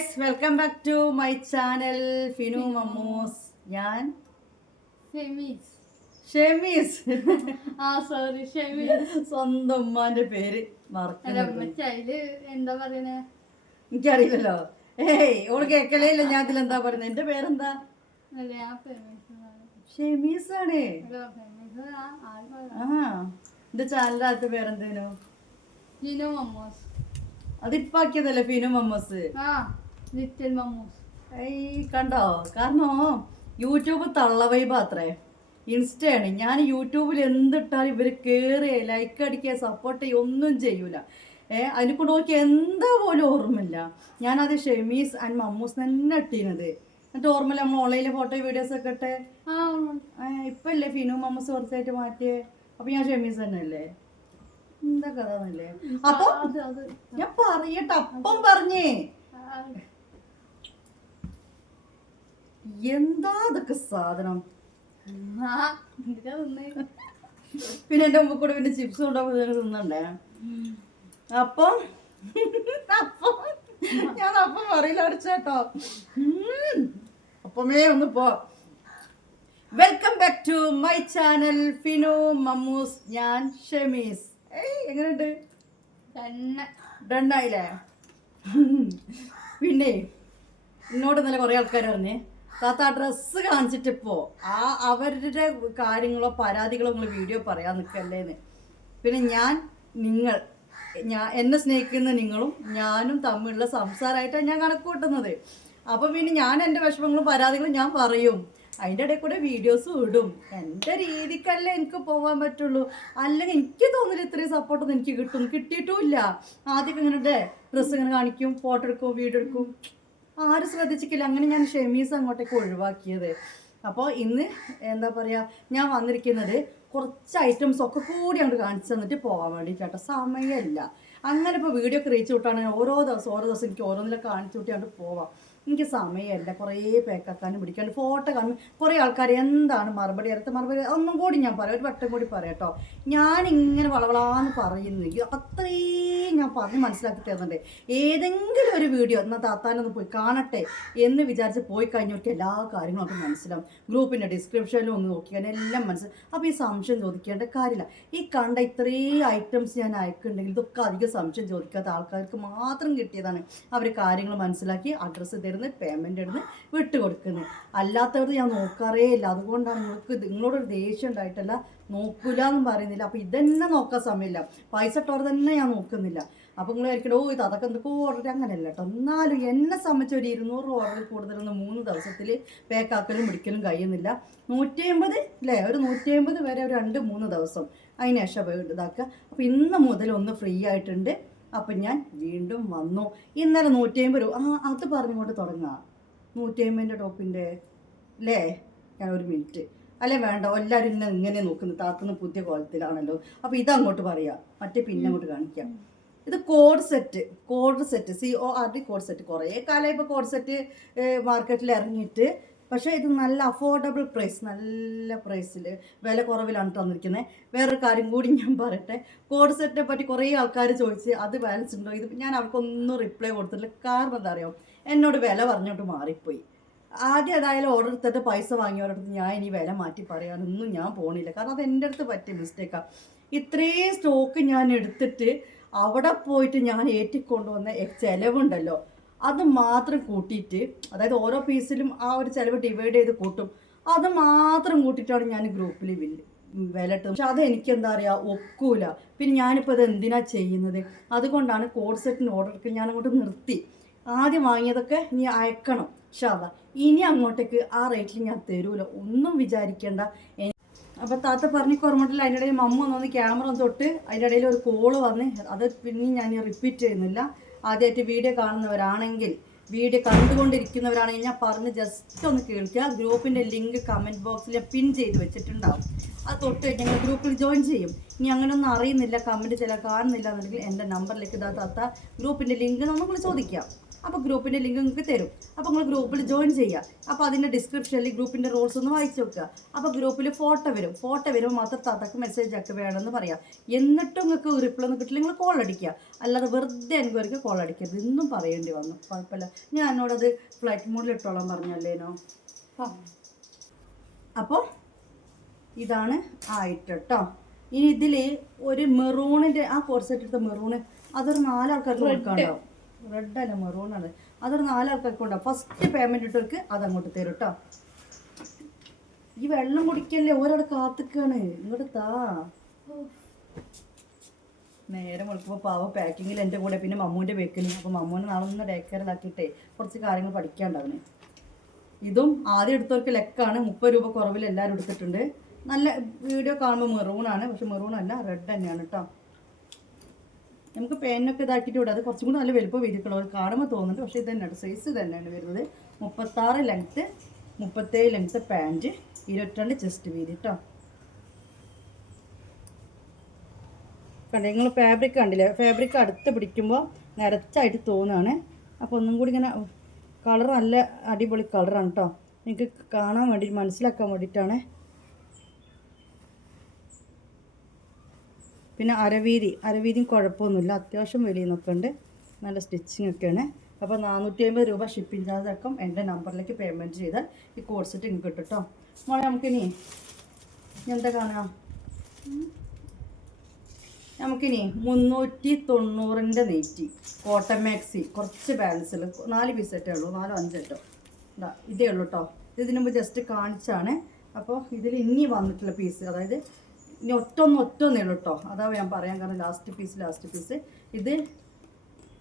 Guys welcome back to my channel Finu Mammoos. ഞാൻ ഷെമീസ്. സ്വന്തം ഉമ്മാന്റെ പേര് എന്താ പറയുന്നേ എനിക്കറിയില്ലല്ലോ. ഏയ് ഓള് കേക്കലേ ഇല്ല. ഞാൻ ഇതിലെന്താ പറയുന്നത്? എന്റെ പേരെന്താ? ഷെമീസ് ആണ്. എന്റെ ചാനലിനകത്ത് പേരെന്തേനു? അതിപ്പാക്കിയതല്ലേ ഫിനു മമ്മൂസ്. കണ്ടോ? കാരണം യൂട്യൂബ് തള്ള വൈബ് അത്രേ. ഇൻസ്റ്റയാണ്. ഞാൻ യൂട്യൂബിൽ എന്തിട്ടാലും ഇവര് കേറിയ ലൈക്ക് അടിക്കുക സപ്പോർട്ട് ചെയ്യുക ഒന്നും ചെയ്യൂല. അതിനെ കൊണ്ട് നോക്കി എന്താ പോലും ഓർമ്മയില്ല. ഞാനത് ഷെമീസ് ആൻഡ് മമ്മൂസ് തന്നെ ഇട്ടീനത്. എന്നിട്ട് ഓർമ്മയില്ല നമ്മൾ ഓൺലൈനിലെ ഫോട്ടോ വീഡിയോസ് ഒക്കെ ഇട്ടെ. ഇപ്പല്ലേ ഫിനു മമ്മൂസ് കുറച്ചായിട്ട് മാറ്റിയേ. അപ്പൊ ഞാൻ ഷെമീസ് തന്നെ അല്ലേ? എന്താ കഥന്നല്ലേ? അപ്പൊ ഞാൻ പറയട്ടെ, അപ്പം പറഞ്ഞേ എന്താ അതൊക്കെ സാധനം. പിന്നെ എന്റെ മുമ്പ് കൂടെ പിന്നെ ചിപ്സ് കൊണ്ടുപോകുന്ന തിന്നണ്ടേ. അപ്പം ഞാൻ അപ്പം പറയില്ല അടിച്ചേട്ടോ. അപ്പമേ ഒന്ന് പോ. Welcome back to my channel Finu Mammoos. ഞാൻ ഷെമീസ്. എങ്ങനെയുണ്ട്? ഡണ്ണായില്ലേ? പിന്നെ എന്നോട് ഇന്നലെ കുറെ ആൾക്കാർ പറഞ്ഞേ താത്ത ഡ്രസ്സ് കാണിച്ചിട്ടിപ്പോ അവരുടെ കാര്യങ്ങളോ പരാതികളോ നിങ്ങൾ വീഡിയോ പറയാൻ നിൽക്കല്ലേന്ന്. പിന്നെ എന്നെ സ്നേഹിക്കുന്ന നിങ്ങളും ഞാനും തമ്മിലുള്ള സംസാരമായിട്ടാണ് ഞാൻ കണക്ക് കൂട്ടുന്നത്. അപ്പം പിന്നെ ഞാൻ എൻ്റെ വിഷമങ്ങളും പരാതികളും ഞാൻ പറയും. അതിൻ്റെ ഇടയിൽ കൂടെ വീഡിയോസും ഇടും. എൻ്റെ രീതിക്കല്ലേ എനിക്ക് പോകാൻ പറ്റുള്ളൂ. അല്ലെങ്കിൽ എനിക്ക് തോന്നില്ല ഇത്രയും സപ്പോർട്ടൊന്നും എനിക്ക് കിട്ടിയിട്ടുമില്ല. ആദ്യമൊക്കെ ഇങ്ങനെ ഡ്രസ്സ് ഇങ്ങനെ കാണിക്കും, ഫോട്ടോ എടുക്കും, വീഡിയോ എടുക്കും. ആരും ശ്രദ്ധിച്ചിട്ടില്ല. അങ്ങനെ ഞാൻ ഷെമീസ് അങ്ങോട്ടേക്ക് ഒഴിവാക്കിയത്. അപ്പോൾ ഇന്ന് എന്താ പറയുക, ഞാൻ വന്നിരിക്കുന്നത് കുറച്ച് ഐറ്റംസ് ഒക്കെ കൂടി അങ്ങോട്ട് കാണിച്ചു തന്നിട്ട് പോകാൻ വേണ്ടിയിട്ടാട്ടോ. സമയമില്ല. അങ്ങനെ ഇപ്പോൾ വീഡിയോ ഒക്കെ റീച്ച് വിട്ടാണെങ്കിൽ ഓരോ ദിവസം എനിക്ക് ഓരോന്നിലൊക്കെ കാണിച്ചു വിട്ടിയാണ്ട് പോവാം. എനിക്ക് സമയമല്ല. കുറേ പേക്കാക്കാനും പിടിക്കാനും ഫോട്ടോ കാണും. കുറേ ആൾക്കാർ എന്താണ് മറുപടി അടുത്ത മറുപടി ഒന്നും കൂടി ഞാൻ പറയാം, ഒരു വട്ടം കൂടി പറയാം കേട്ടോ. ഞാനിങ്ങനെ വളവളാന്ന് പറയുന്നു അത്രയും ഞാൻ പറഞ്ഞ് മനസ്സിലാക്കി തരുന്നുണ്ട്. ഏതെങ്കിലും ഒരു വീഡിയോ എന്നാൽ താത്താനൊന്ന് പോയി കാണട്ടെ എന്ന് വിചാരിച്ച് പോയി കഴിഞ്ഞവർക്ക് എല്ലാ കാര്യങ്ങളൊക്കെ മനസ്സിലാവും. ഗ്രൂപ്പിൻ്റെ ഡിസ്ക്രിപ്ഷനിലും ഒന്ന് നോക്കിയാൽ എല്ലാം മനസ്സിലാവും. അപ്പോൾ ഈ സംശയം ചോദിക്കേണ്ട കാര്യമില്ല. ഈ കണ്ട ഇത്രയും ഐറ്റംസ് ഞാൻ അയക്കുന്നുണ്ടെങ്കിൽ ഇതൊക്കെ അധികം സംശയം ചോദിക്കാത്ത ആൾക്കാർക്ക് മാത്രം കിട്ടിയതാണ്. അവർ കാര്യങ്ങൾ മനസ്സിലാക്കി അഡ്രസ്സ് തരുന്നത്, പേയ്മെൻ്റ് ഇടുന്നത്, വിട്ടുകൊടുക്കുന്നത്. അല്ലാത്തവർ ഞാൻ നോക്കാറേ ഇല്ല. അതുകൊണ്ടാണ് നിങ്ങളോടൊരു ദേഷ്യം ഉണ്ടായിട്ടല്ല, നോക്കില്ല എന്നും പറയുന്നില്ല. അപ്പോൾ ഇതന്നെ നോക്കാൻ സമയമില്ല. പൈസ ഇട്ടവർ തന്നെ ഞാൻ നോക്കുന്നില്ല. അപ്പോൾ നിങ്ങൾ ഒരിക്കലും ഇത് അതൊക്കെ എന്തൊക്കെ ഓർഡർ അങ്ങനെയല്ല കേട്ടോ. എന്നാലും എന്നെ സംബന്ധിച്ച് ഒരു 200 ഓർഡർ കൂടുതലൊന്നും 3 ദിവസത്തിൽ പേക്കാക്കലും പിടിക്കലും കഴിയുന്നില്ല. 150 അല്ലേ, ഒരു 150 വരെ ഒരു 2-3 ദിവസം അതിന് ശേഷം ഇതാക്കുക. അപ്പോൾ ഇന്ന് മുതൽ ഒന്ന് ഫ്രീ ആയിട്ടുണ്ട്. അപ്പം ഞാൻ വീണ്ടും വന്നു. ഇന്നലെ 150 രൂപ അത് പറഞ്ഞുകൊണ്ട് തുടങ്ങുക. 150 ടോപ്പിൻ്റെ അല്ലേ? ഞാൻ ഒരു മിനിറ്റ് അല്ലേ വേണ്ട, എല്ലാവരും ഇങ്ങനെ നോക്കുന്നു. താത്തുന്ന പുതിയ കോലത്തിലാണല്ലോ. അപ്പോൾ ഇതങ്ങോട്ട് പറയാം, മറ്റേ പിന്നെ അങ്ങോട്ട് കാണിക്കാം. ഇത് code set CORD code set. കുറേ കാലമായി ഇപ്പോൾ കോഡ് സെറ്റ് മാർക്കറ്റിൽ ഇറങ്ങിയിട്ട്. പക്ഷേ ഇത് നല്ല അഫോർഡബിൾ പ്രൈസ്, നല്ല പ്രൈസിൽ വില കുറവിലാണ് തന്നിരിക്കുന്നത്. വേറൊരു കാര്യം കൂടി ഞാൻ പറയട്ടെ. കോഡ് സെറ്റിനെ പറ്റി കുറേ ആൾക്കാർ ചോദിച്ച് അത് ബാലൻസ് ഉണ്ടോ, ഇത് ഞാൻ അവർക്കൊന്നും റിപ്ലൈ കൊടുത്തിട്ടില്ല. കാരണം എന്താ അറിയാം, എന്നോട് വില പറഞ്ഞോട്ട് മാറിപ്പോയി. ആദ്യം ഏതായാലും ഓർഡർ എടുത്തിട്ട് പൈസ വാങ്ങിയവരടുത്ത് ഞാൻ ഇനി വില മാറ്റി പറയാനൊന്നും ഞാൻ പോണില്ല. കാരണം അത് എൻ്റെ അടുത്ത് പറ്റിയ മിസ്റ്റേക്കാണ്. ഇത്രയും സ്റ്റോക്ക് ഞാൻ എടുത്തിട്ട് അവിടെ പോയിട്ട് ഞാൻ ഏറ്റിക്കൊണ്ടുവന്ന ചിലവുണ്ടല്ലോ, അത് മാത്രം കൂട്ടിയിട്ട്, അതായത് ഓരോ പീസിലും ആ ഒരു ചിലവ് ഡിവൈഡ് ചെയ്ത് കൂട്ടും. അത് മാത്രം കൂട്ടിയിട്ടാണ് ഞാൻ ഗ്രൂപ്പിൽ വില ഇട്ടത്. പക്ഷെ അത് എനിക്ക് എന്താ പറയുക ഒക്കൂല. പിന്നെ ഞാനിപ്പോൾ ഇത് എന്തിനാണ് ചെയ്യുന്നത്? അതുകൊണ്ടാണ് കോഡ് സെറ്റിന് ഓർഡർ എടുക്കുക. ഞാനങ്ങോട്ട് നിർത്തി. ആദ്യം വാങ്ങിയതൊക്കെ ഇനി അയക്കണം. പക്ഷേ ഇനി അങ്ങോട്ടേക്ക് ആ റേറ്റിൽ ഞാൻ തരൂല, ഒന്നും വിചാരിക്കേണ്ട. അപ്പോൾ താത്ത പറഞ്ഞ് ഓർമ്മട്ടില്ല. അതിൻ്റെ ഇടയിൽ മമ്മ ഒന്ന് ക്യാമറ ഒന്ന് തൊട്ട് അതിൻ്റെ ഇടയിൽ ഒരു കോള് വന്ന് അത് പിന്നെ ഞാൻ റിപ്പീറ്റ് ചെയ്യുന്നില്ല. ആദ്യമായിട്ട് വീഡിയോ കാണുന്നവരാണെങ്കിൽ, വീഡിയോ കണ്ടുകൊണ്ടിരിക്കുന്നവരാണെങ്കിൽ ഞാൻ പറഞ്ഞ് ജസ്റ്റ് ഒന്ന് കേൾക്കുക. ഗ്രൂപ്പിൻ്റെ ലിങ്ക് കമൻറ്റ് ബോക്സിൽ പിൻ ചെയ്ത് വെച്ചിട്ടുണ്ടാവും. അത് തൊട്ട് ഞങ്ങൾ ഗ്രൂപ്പിൽ ജോയിൻ ചെയ്യും. ഇനി അങ്ങനെയൊന്നും അറിയുന്നില്ല, കമൻറ്റ് ചില കാണുന്നില്ല എന്നുണ്ടെങ്കിൽ എൻ്റെ നമ്പറിലേക്ക് താത്ത ഗ്രൂപ്പിൻ്റെ ലിങ്ക് നമ്മൾ ചോദിക്കാം. അപ്പോൾ ഗ്രൂപ്പിൻ്റെ ലിങ്ക് നിങ്ങൾക്ക് തരും. അപ്പോൾ നിങ്ങൾ ഗ്രൂപ്പിൽ ജോയിൻ ചെയ്യുക. അപ്പോൾ അതിൻ്റെ ഡിസ്ക്രിപ്ഷനിൽ ഗ്രൂപ്പിൻ്റെ റൂൾസ് ഒന്ന് വായിച്ച് വെക്കുക. അപ്പോൾ ഗ്രൂപ്പിൽ ഫോട്ടോ വരുമ്പോൾ മാത്രം താത്താക്ക് മെസ്സേജ് ആക്കി വേണമെന്ന് പറയാം. എന്നിട്ടും നിങ്ങൾക്ക് റിപ്ലൈ ഒന്നും കിട്ടില്ല, നിങ്ങൾ കോൾ അടിക്കുക. അല്ലാതെ വെറുതെ എൻക്വയറിക്ക് കോൾ അടിക്കരുത്. ഇന്നും പറയേണ്ടി വന്നു. കുഴപ്പമില്ല, ഞാൻ എന്നോടത് ഫ്ലൈറ്റ് മോഡിൽ ഇട്ടോളാൻ പറഞ്ഞല്ലേനോ. അപ്പോൾ ഇതാണ് ആയിട്ട് കേട്ടോ. ഇനി ഇതിൽ ഒരു മെറൂണിൻ്റെ ആ കോർസെറ്റ് എടുത്ത മെറൂണ് അതൊരു 4 ആൾക്കാർക്ക് കൊടുക്കാനുണ്ടാവും. റെഡല്ല മെറൂണാണ്. അതൊരു 4 ആൾക്കാർക്ക് ഉണ്ടാവും. ഫസ്റ്റ് പേയ്മെൻറ്റ് ഇട്ടവർക്ക് അതങ്ങോട്ട് തരും കേട്ടോ. ഈ വെള്ളം കുടിക്കല്ലേ, ഓരോടെ കാത്തിക്കാണ്. ഇങ്ങോട്ട് താ. നേരെ വിളിക്കുമ്പോൾ പാവ പാക്കിങ്ങിൽ എൻ്റെ കൂടെ പിന്നെ മമ്മൂൻ്റെ ബേക്കിന്. അപ്പോൾ മമ്മൂനെ നാളെ ഒന്ന് ഡേ കെയറിലാക്കിയിട്ടേ കുറച്ച് കാര്യങ്ങൾ പഠിക്കാണ്ടാവുന്നു. ഇതും ആദ്യം എടുത്തവർക്ക് ലെക്കാണ്. 30 രൂപ കുറവിൽ എല്ലാവരും എടുത്തിട്ടുണ്ട്. നല്ല വീഡിയോ കാണുമ്പോൾ മെറൂണാണ്, പക്ഷെ മെറൂണല്ല, റെഡ് തന്നെയാണ് കേട്ടോ. നമുക്ക് പേനൊക്കെ ഇതാക്കിയിട്ട് വിടാം. അത് കുറച്ചും കൂടി നല്ല വലുപ്പം വീതിക്കുള്ളവർ കാണുമ്പോൾ തോന്നുന്നുണ്ട്, പക്ഷേ ഇത് തന്നെയാണ് സൈസ് തന്നെയാണ് വരുന്നത്. 36 ലെങ്ത്ത്, 37 ലെങ്ത്ത് പാൻറ്റ്, 22 ചെസ്റ്റ് വീതി കേട്ടോ. കണ്ടേ നിങ്ങൾ ഫാബ്രിക് കണ്ടില്ലേ? ഫാബ്രിക് അടുത്ത് പിടിക്കുമ്പോൾ നിരച്ചായിട്ട് തോന്നുകയാണ്. അപ്പോൾ ഒന്നും കൂടി ഇങ്ങനെ കളർ നല്ല അടിപൊളി കളറാണ് കേട്ടോ. നിങ്ങൾക്ക് കാണാൻ വേണ്ടി മനസ്സിലാക്കാൻ വേണ്ടിയിട്ടാണ്. പിന്നെ അരവീതിയും കുഴപ്പമൊന്നുമില്ല, അത്യാവശ്യം വലിയെന്നൊക്കെ ഉണ്ട്. നല്ല സ്റ്റിച്ചിങ് ഒക്കെയാണ്. അപ്പോൾ 450 രൂപ ഷിപ്പിംഗ് ചാർജ് അടക്കം എൻ്റെ നമ്പറിലേക്ക് പേയ്മെൻറ്റ് ചെയ്താൽ ഈ കോഡ് സെറ്റ് നിങ്ങൾക്ക് കിട്ടും കേട്ടോ. മോളെ നമുക്കിനി എന്താ കാണാം, നമുക്കിനി 390ൻ്റെ നെയ്റ്റി കോട്ടൺ മാക്സി കുറച്ച് ബാലൻസിൽ 4 പീസെറ്റേ ഉള്ളൂ, 4-5 കേട്ടോ. ഇതേ ഉള്ളൂ കേട്ടോ. ഇതിന് മുമ്പ് ജസ്റ്റ് കാണിച്ചാണ്. അപ്പോൾ ഇതിൽ ഇനി വന്നിട്ടുള്ള പീസ്, അതായത് ഇനി ഒറ്റൊന്നേ ഉള്ളൂ കേട്ടോ. അതാ ഞാൻ പറയാൻ കാരണം ലാസ്റ്റ് പീസ് ഇത്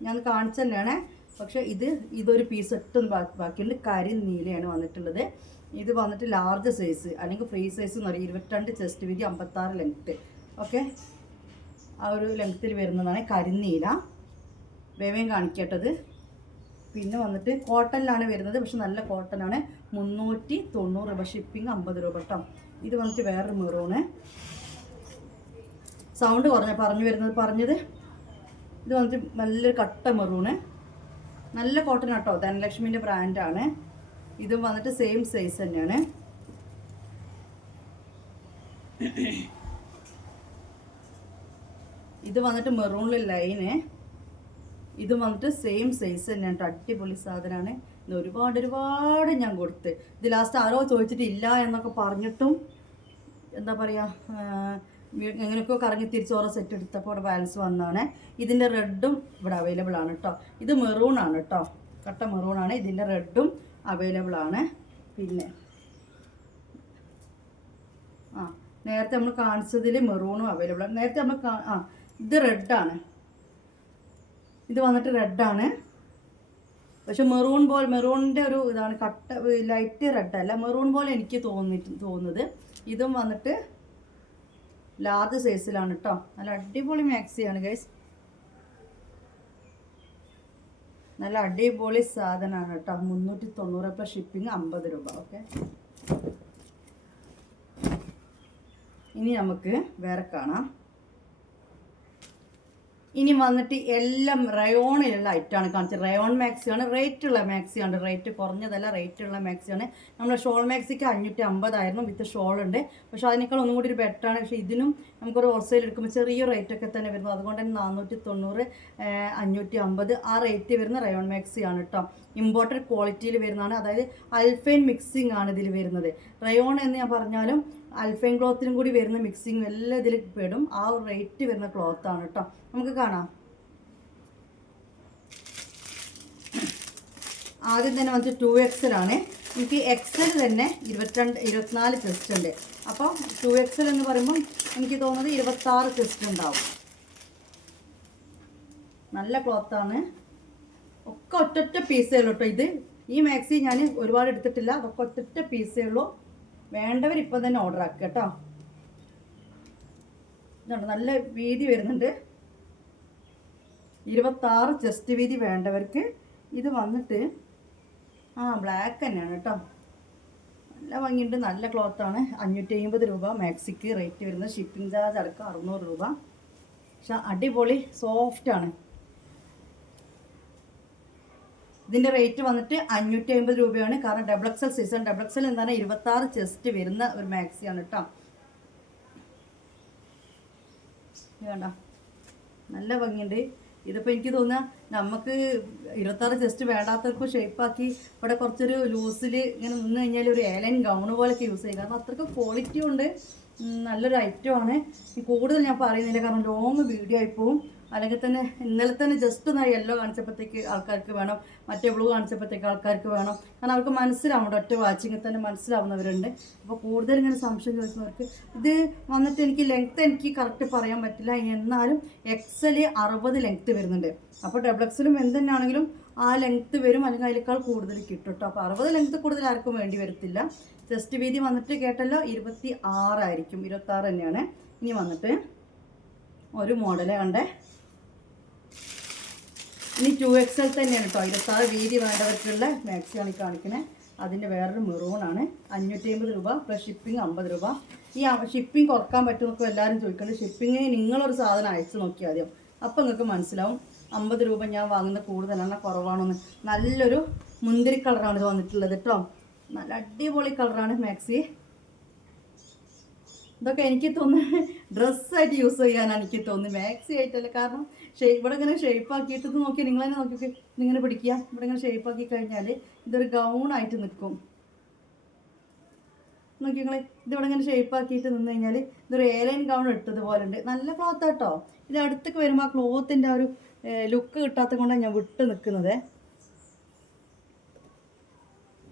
ഞാൻ കാണിച്ചു തന്നെയാണ്. പക്ഷേ ഇതൊരു പീസ് ഒറ്റൊന്ന് ബാക്കിയുണ്ട്. കരിനീലയാണ് വന്നിട്ടുള്ളത്. ഇത് വന്നിട്ട് ലാർജ് സൈസ് അല്ലെങ്കിൽ ഫ്രീ സൈസ് എന്ന് പറയും. 22 ചെസ്റ്റ് വീതി, 56 ലെങ്ത്ത്. ഓക്കെ, ആ ഒരു ലെങ്ത്തിൽ വരുന്നതാണ് കരിനീല. വേവേം കാണിക്കേണ്ടത്. പിന്നെ വന്നിട്ട് കോട്ടണിലാണ് വരുന്നത്, പക്ഷെ നല്ല കോട്ടനാണ്. 390 രൂപ ഷിപ്പിംഗ്, 50 രൂപ കേട്ടോ. ഇത് വന്നിട്ട് വേറൊരു മെറൂണ്. സൗണ്ട് പറഞ്ഞത് ഇത് വന്നിട്ട് നല്ലൊരു കട്ട മെറൂണ്, നല്ല കോട്ടൺ കേട്ടോ. ധനലക്ഷ്മിൻ്റെ ബ്രാൻഡാണ്. ഇതും വന്നിട്ട് സെയിം സൈസ് തന്നെയാണ്. ഇത് വന്നിട്ട് മെറൂണിൽ ലൈന്. ഇത് വന്നിട്ട് സെയിം സൈസ് തന്നെയാണ് കേട്ടോ. അടിപൊളി സാധനമാണ്. ഇത് ഒരുപാട് ഞാൻ കൊടുത്ത്. ഇത് ലാസ്റ്റ് ആരോ ചോദിച്ചിട്ടില്ല എന്നൊക്കെ പറഞ്ഞിട്ടും എന്താ പറയുക, എങ്ങനെയൊക്കെ കറങ്ങി തിരിച്ചോറ സെറ്റ് എടുത്തപ്പോൾ ഇവിടെ ബാലൻസ് വന്നതാണ്. ഇതിൻ്റെ റെഡും ഇവിടെ അവൈലബിൾ ആണ് കേട്ടോ. ഇത് മെറൂണാണ് കേട്ടോ, കട്ട മെറൂണാണ്. ഇതിൻ്റെ റെഡും അവൈലബിൾ ആണ്. പിന്നെ നേരത്തെ നമ്മൾ കാണിച്ചതിൽ മെറൂണും അവൈലബിൾ ആണ്. നേരത്തെ നമ്മൾ ഇത് റെഡാണ്. ഇത് വന്നിട്ട് റെഡാണ്, പക്ഷെ മെറൂണിൻ്റെ ഒരു ഇതാണ്. ലൈറ്റ് റെഡല്ല, മെറൂൺ പോലെ എനിക്ക് തോന്നുന്നത്. ഇതും വന്നിട്ട് ലാർജ് സൈസിലാണ് കേട്ടോ. നല്ല അടിപൊളി മാക്സിയാണ് ഗൈസ്, നല്ല അടിപൊളി സാധനമാണ് കേട്ടോ. 390 പ്ലസ് ഷിപ്പിംഗ്, 50 രൂപ. ഓക്കെ, ഇനി നമുക്ക് വേറെ കാണാം. ഇനി വന്നിട്ട് എല്ലാം റയോണിലുള്ള ഐറ്റമാണ് കാണിച്ചത്. റയോൺ മാക്സിയാണ്, റേറ്റുള്ള മാക്സിയാണ്. റേറ്റ് കുറഞ്ഞതല്ല, റേറ്റുള്ള മാക്സിയാണ്. നമ്മുടെ ഷോൾ മാക്സിക്ക് 550 വിത്ത് ഷോൾ ഉണ്ട്. പക്ഷെ അതിനേക്കാൾ ഒന്നും കൂടി ഒരു ബെറ്ററാണ്. പക്ഷേ ഇതിനും നമുക്കൊരു ഹോൾസെയിൽ എടുക്കുമ്പോൾ ചെറിയ റേറ്റൊക്കെ തന്നെ വരുന്നു. അതുകൊണ്ട് തന്നെ 490, 550 ആ റേറ്റ് വരുന്ന റയോൺ മാക്സിയാണ് കേട്ടോ. ഇമ്പോർട്ടഡ് ക്വാളിറ്റിയിൽ വരുന്നതാണ്. അതായത് അൽഫൈൻ മിക്സിംഗ് ആണ് ഇതിൽ വരുന്നത്. റയോൺ എന്ന് ഞാൻ പറഞ്ഞാലും അൽഫൈൻ ക്ലോത്തിനും കൂടി വരുന്ന മിക്സിങ് എല്ലാം ഇതിൽ പെടും. ആ റേറ്റ് വരുന്ന ക്ലോത്താണ് കേട്ടോ. നമുക്ക് കാണാം. ആദ്യം തന്നെ വന്നിട്ട് 2XL ആണ്. എനിക്ക് XL തന്നെ 24 ചെസ്റ്റ് ഉണ്ട്. അപ്പോൾ 2XL എന്ന് പറയുമ്പോൾ എനിക്ക് തോന്നുന്നത് 26 ചെസ്റ്റ് ഉണ്ടാവും. നല്ല ക്ലോത്താണ്. ഒക്കെ ഒറ്റ പീസേ ഉള്ളൂ കേട്ടോ. ഇത് ഈ മാക്സി ഞാൻ ഒരുപാട് എടുത്തിട്ടില്ല. അതൊക്കെ ഒറ്റ പീസേ ഉള്ളൂ. വേണ്ടവർ ഇപ്പം തന്നെ ഓർഡർ ആക്കുക കേട്ടോ. ഇതുണ്ട്, നല്ല വീതി വരുന്നുണ്ട്. 26 ചെസ്റ്റ് വീതി വേണ്ടവർക്ക്. ഇത് വന്നിട്ട് ബ്ലാക്ക് തന്നെയാണ് കേട്ടോ. നല്ല ഭംഗിയുണ്ട്, നല്ല ക്ലോത്താണ്. 550 രൂപ മാക്സിക്ക് റേറ്റ് വരുന്നത്. ഷിപ്പിംഗ് ചാർജ് അടക്കം 600 രൂപ. പക്ഷെ അടിപൊളി സോഫ്റ്റാണ്. ഇതിൻ്റെ റേറ്റ് വന്നിട്ട് 550 രൂപയാണ്. കാരണം ഡബിൾ എക്സൽ സൈസാണ്. ഡബിൾ എക്സൽ എന്താണ് 26 ചെസ്റ്റ് വരുന്ന ഒരു മാക്സിയാണ് കേട്ടോ. വേണ്ട, നല്ല ഭംഗിയുണ്ട്. ഇതിപ്പോൾ എനിക്ക് തോന്നുക നമുക്ക് 26 ചെസ്റ്റ് വേണ്ടാത്തവർക്ക് ഷേപ്പാക്കി ഇവിടെ കുറച്ചൊരു ലൂസിൽ ഇങ്ങനെ നിന്ന് കഴിഞ്ഞാൽ ഒരു ഏലൈൻ ഗൗണ് പോലെയൊക്കെ യൂസ് ചെയ്യും. കാരണം അത്രയ്ക്ക് ക്വാളിറ്റി ഉണ്ട്, നല്ലൊരു ഐറ്റമാണ്. കൂടുതൽ ഞാൻ പറയുന്നില്ല, കാരണം ലോങ് വീഡിയോ ആയിപ്പോവും. അല്ലെങ്കിൽ തന്നെ ഇന്നലെ തന്നെ ജസ്റ്റ് ഒന്ന് യെല്ലോ കാണിച്ചപ്പോഴത്തേക്ക് ആൾക്കാർക്ക് വേണം, മറ്റേ ബ്ലൂ കാണിച്ചപ്പോഴത്തേക്ക് ആൾക്കാർക്ക് വേണം. കാരണം അവർക്ക് മനസ്സിലാവും, ഒറ്റ വാച്ചിങ്ങിൽ തന്നെ മനസ്സിലാവുന്നവരുണ്ട്. അപ്പോൾ കൂടുതൽ ഇങ്ങനെ സംശയം ചോദിക്കുന്നവർക്ക് ഇത് വന്നിട്ട് എനിക്ക് ലെങ്ത്ത് എനിക്ക് കറക്റ്റ് പറയാൻ പറ്റില്ല. എന്നാലും XL 60 ലെങ്ത്ത് വരുന്നുണ്ട്. അപ്പോൾ ഡബിൾ എക്സലും എന്തെന്നാണെങ്കിലും ആ ലെങ്ത്ത് വരും, അല്ലെങ്കിൽ അതിനേക്കാൾ കൂടുതൽ കിട്ടും കേട്ടോ. അപ്പോൾ 60 ലെങ്ത്ത് കൂടുതൽ ആർക്കും വേണ്ടി വരത്തില്ല. ചെസ്റ്റ് വീതി വന്നിട്ട് കേട്ടല്ലോ 26 ആയിരിക്കും, 26 തന്നെയാണ്. ഇനി വന്നിട്ട് ഒരു മോഡല് കണ്ടേ, ഇനി 2XL തന്നെയാണ് കേട്ടോ. 26 വീതി വേണ്ടവർക്കുള്ള മാക്സിയാണ് ഈ കാണിക്കണേ. അതിൻ്റെ വേറൊരു മെറൂണാണ്. 550 രൂപ പ്ലസ് ഷിപ്പിംഗ് 50 രൂപ. ഈ ഷിപ്പിംഗ് കുറക്കാൻ പറ്റുമെന്നൊക്കെ എല്ലാവരും ചോദിക്കുന്നുണ്ട്. ഷിപ്പിങ്ങിന് നിങ്ങളൊരു സാധനം അയച്ചു നോക്കിയാൽ ആദ്യം, അപ്പോൾ നിങ്ങൾക്ക് മനസ്സിലാവും 50 രൂപ ഞാൻ വാങ്ങുന്ന കൂടുതലാണ് കുറവാണെന്ന്. നല്ലൊരു മുന്തിരി കളറാണ് ഇത് വന്നിട്ടുള്ളത് കേട്ടോ. നല്ല അടിപൊളി കളറാണ് മാക്സി. ഇതൊക്കെ എനിക്ക് തോന്നുന്നു ഡ്രസ്സായിട്ട് യൂസ് ചെയ്യാനാണ് എനിക്ക് തോന്നുന്നത്, മാക്സി ആയിട്ടല്ല. കാരണം ഇവിടെ ഇങ്ങനെ ഷേപ്പ് ആക്കിയിട്ട് നോക്കി നിങ്ങൾ തന്നെ നോക്കി ഇതിങ്ങനെ പിടിക്കുക. ഇവിടെ ഇങ്ങനെ ഷേപ്പ് ആക്കി കഴിഞ്ഞാൽ ഇതൊരു ഗൗണായിട്ട് നിൽക്കും. നോക്കി നിങ്ങൾ ഇതിവിടെ ഇങ്ങനെ ഷേപ്പ് ആക്കിയിട്ട് നിന്ന് കഴിഞ്ഞാൽ ഇതൊരു ഏലൈൻ ഗൗൺ ഇട്ടതുപോലെ ഉണ്ട്. നല്ല ക്ലോത്ത് കേട്ടോ. ഇത് അടുത്തൊക്കെ വരുമ്പോൾ ആ ക്ലോത്തിൻ്റെ ആ ഒരു ലുക്ക് കിട്ടാത്ത കൊണ്ടാണ് ഞാൻ വിട്ട് നിൽക്കുന്നത്.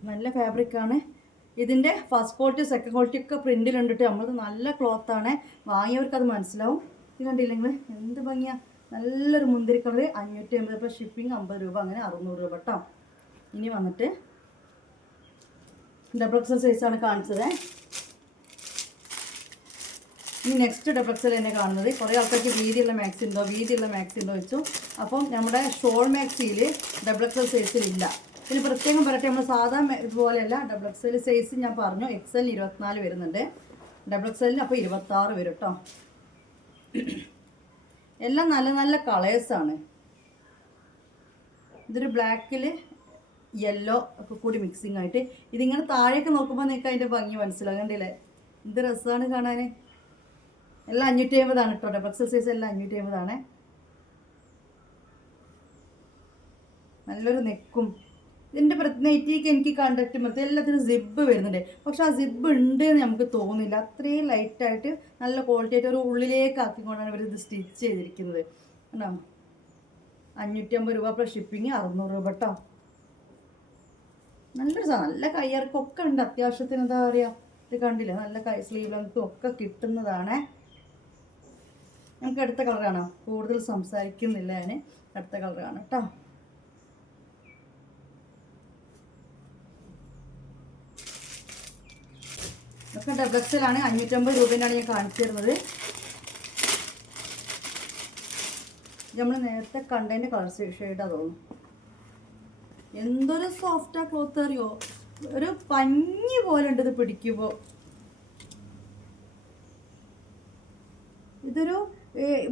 നല്ല ഫാബ്രിക്കാണ്. ഇതിൻ്റെ ഫസ്റ്റ് ക്വാളിറ്റി സെക്കൻഡ് ക്വാളിറ്റി ഒക്കെ പ്രിൻറ്റിലുണ്ടിട്ട് നമ്മളത് നല്ല ക്ലോത്താണ്. വാങ്ങിയവർക്ക് അത് മനസ്സിലാവും. ഇത് കണ്ടില്ലെങ്കിൽ എന്ത് ഭംഗിയാണ്, നല്ലൊരു മുന്തിരി കളർ. 550 രൂപ ഷിപ്പിംഗ് 50 രൂപ, അങ്ങനെ 600 രൂപ കേട്ടോ. ഇനി വന്നിട്ട് ഡബിൾ എക്സൽ സൈസാണ് കാണിച്ചത്. ഇനി നെക്സ്റ്റ് ഡബിൾ എക്സൽ തന്നെ കാണുന്നത്. കുറേ ആൾക്കാർക്ക് വീതിയുള്ള മാക്സി ഉണ്ടോ വെച്ചു. അപ്പം നമ്മുടെ ഷോൾ മാക്സിയിൽ ഡബിൾ എക്സൽ സൈസിലില്ല. പിന്നെ പ്രത്യേകം പറയട്ടെ, നമ്മൾ സാധാ ഇതുപോലെയല്ല. ഡബിൾ എക്സൽ സൈസ് ഞാൻ പറഞ്ഞു, XL 24 വരുന്നുണ്ട്, ഡബിൾ എക്സലിന് അപ്പോൾ 26 വരും കേട്ടോ. എല്ലാം നല്ല നല്ല കളേഴ്സാണ്. ഇതൊരു ബ്ലാക്കിൽ യെല്ലോ ഒക്കെ കൂടി മിക്സിങ് ആയിട്ട്. ഇതിങ്ങനെ താഴേക്ക് നോക്കുമ്പോൾ നിങ്ങൾക്ക് അതിൻ്റെ ഭംഗി മനസ്സിലാവും. കണ്ടില്ലേ എന്ത് രസമാണ് കാണാൻ. എല്ലാം 550 കേട്ടോ. ഡബിൾ എക്സൽ സൈസ് എല്ലാം 550. നല്ലൊരു നെക്കും. ഇതിൻ്റെ നെറ്റിക്ക് എനിക്ക് കണ്ടിട്ട് മറ്റേ എല്ലാത്തിനും സിബ് വരുന്നുണ്ട്. പക്ഷെ ആ സിബ് ഉണ്ട് എന്ന് നമുക്ക് തോന്നില്ല. അത്രയും ലൈറ്റായിട്ട് നല്ല ക്വാളിറ്റി ആയിട്ട് ഒരു ഉള്ളിലേക്ക് ആക്കിക്കൊണ്ടാണ് ഇവർ ഇത് സ്റ്റിച്ച് ചെയ്തിരിക്കുന്നത്. കണ്ടോ, 550 രൂപ പ്ലസ് ഷിപ്പിംഗ് 600 രൂപ കേട്ടോ. നല്ലൊരു സാധനം, നല്ല കയ്യിറക്കൊക്കെ ഉണ്ട് അത്യാവശ്യത്തിന്. എന്താ പറയുക, ഇത് കണ്ടില്ല, നല്ല സ്ലീവ് ലെങ്ത്തും ഒക്കെ കിട്ടുന്നതാണ്. നമുക്ക് അടുത്ത കളറാണ്, കൂടുതൽ സംസാരിക്കുന്നില്ല ഞാൻ. അടുത്ത കളറാണ് കേട്ടോ. ഒക്കെ ഡബിൾ എക്സലാണ്. 550 രൂപേനാണ് ഞാൻ കാണിച്ചു തരുന്നത്. നമ്മൾ നേരത്തെ കണ്ടതിൻ്റെ കളർ ഷെയ്ഡാണ് തോന്നുന്നു. എന്തൊരു സോഫ്റ്റാ ക്ലോത്ത് അറിയോ, ഒരു പഞ്ഞി പോലെ ഉണ്ട് ഇത് പിടിക്കുമ്പോൾ. ഇതൊരു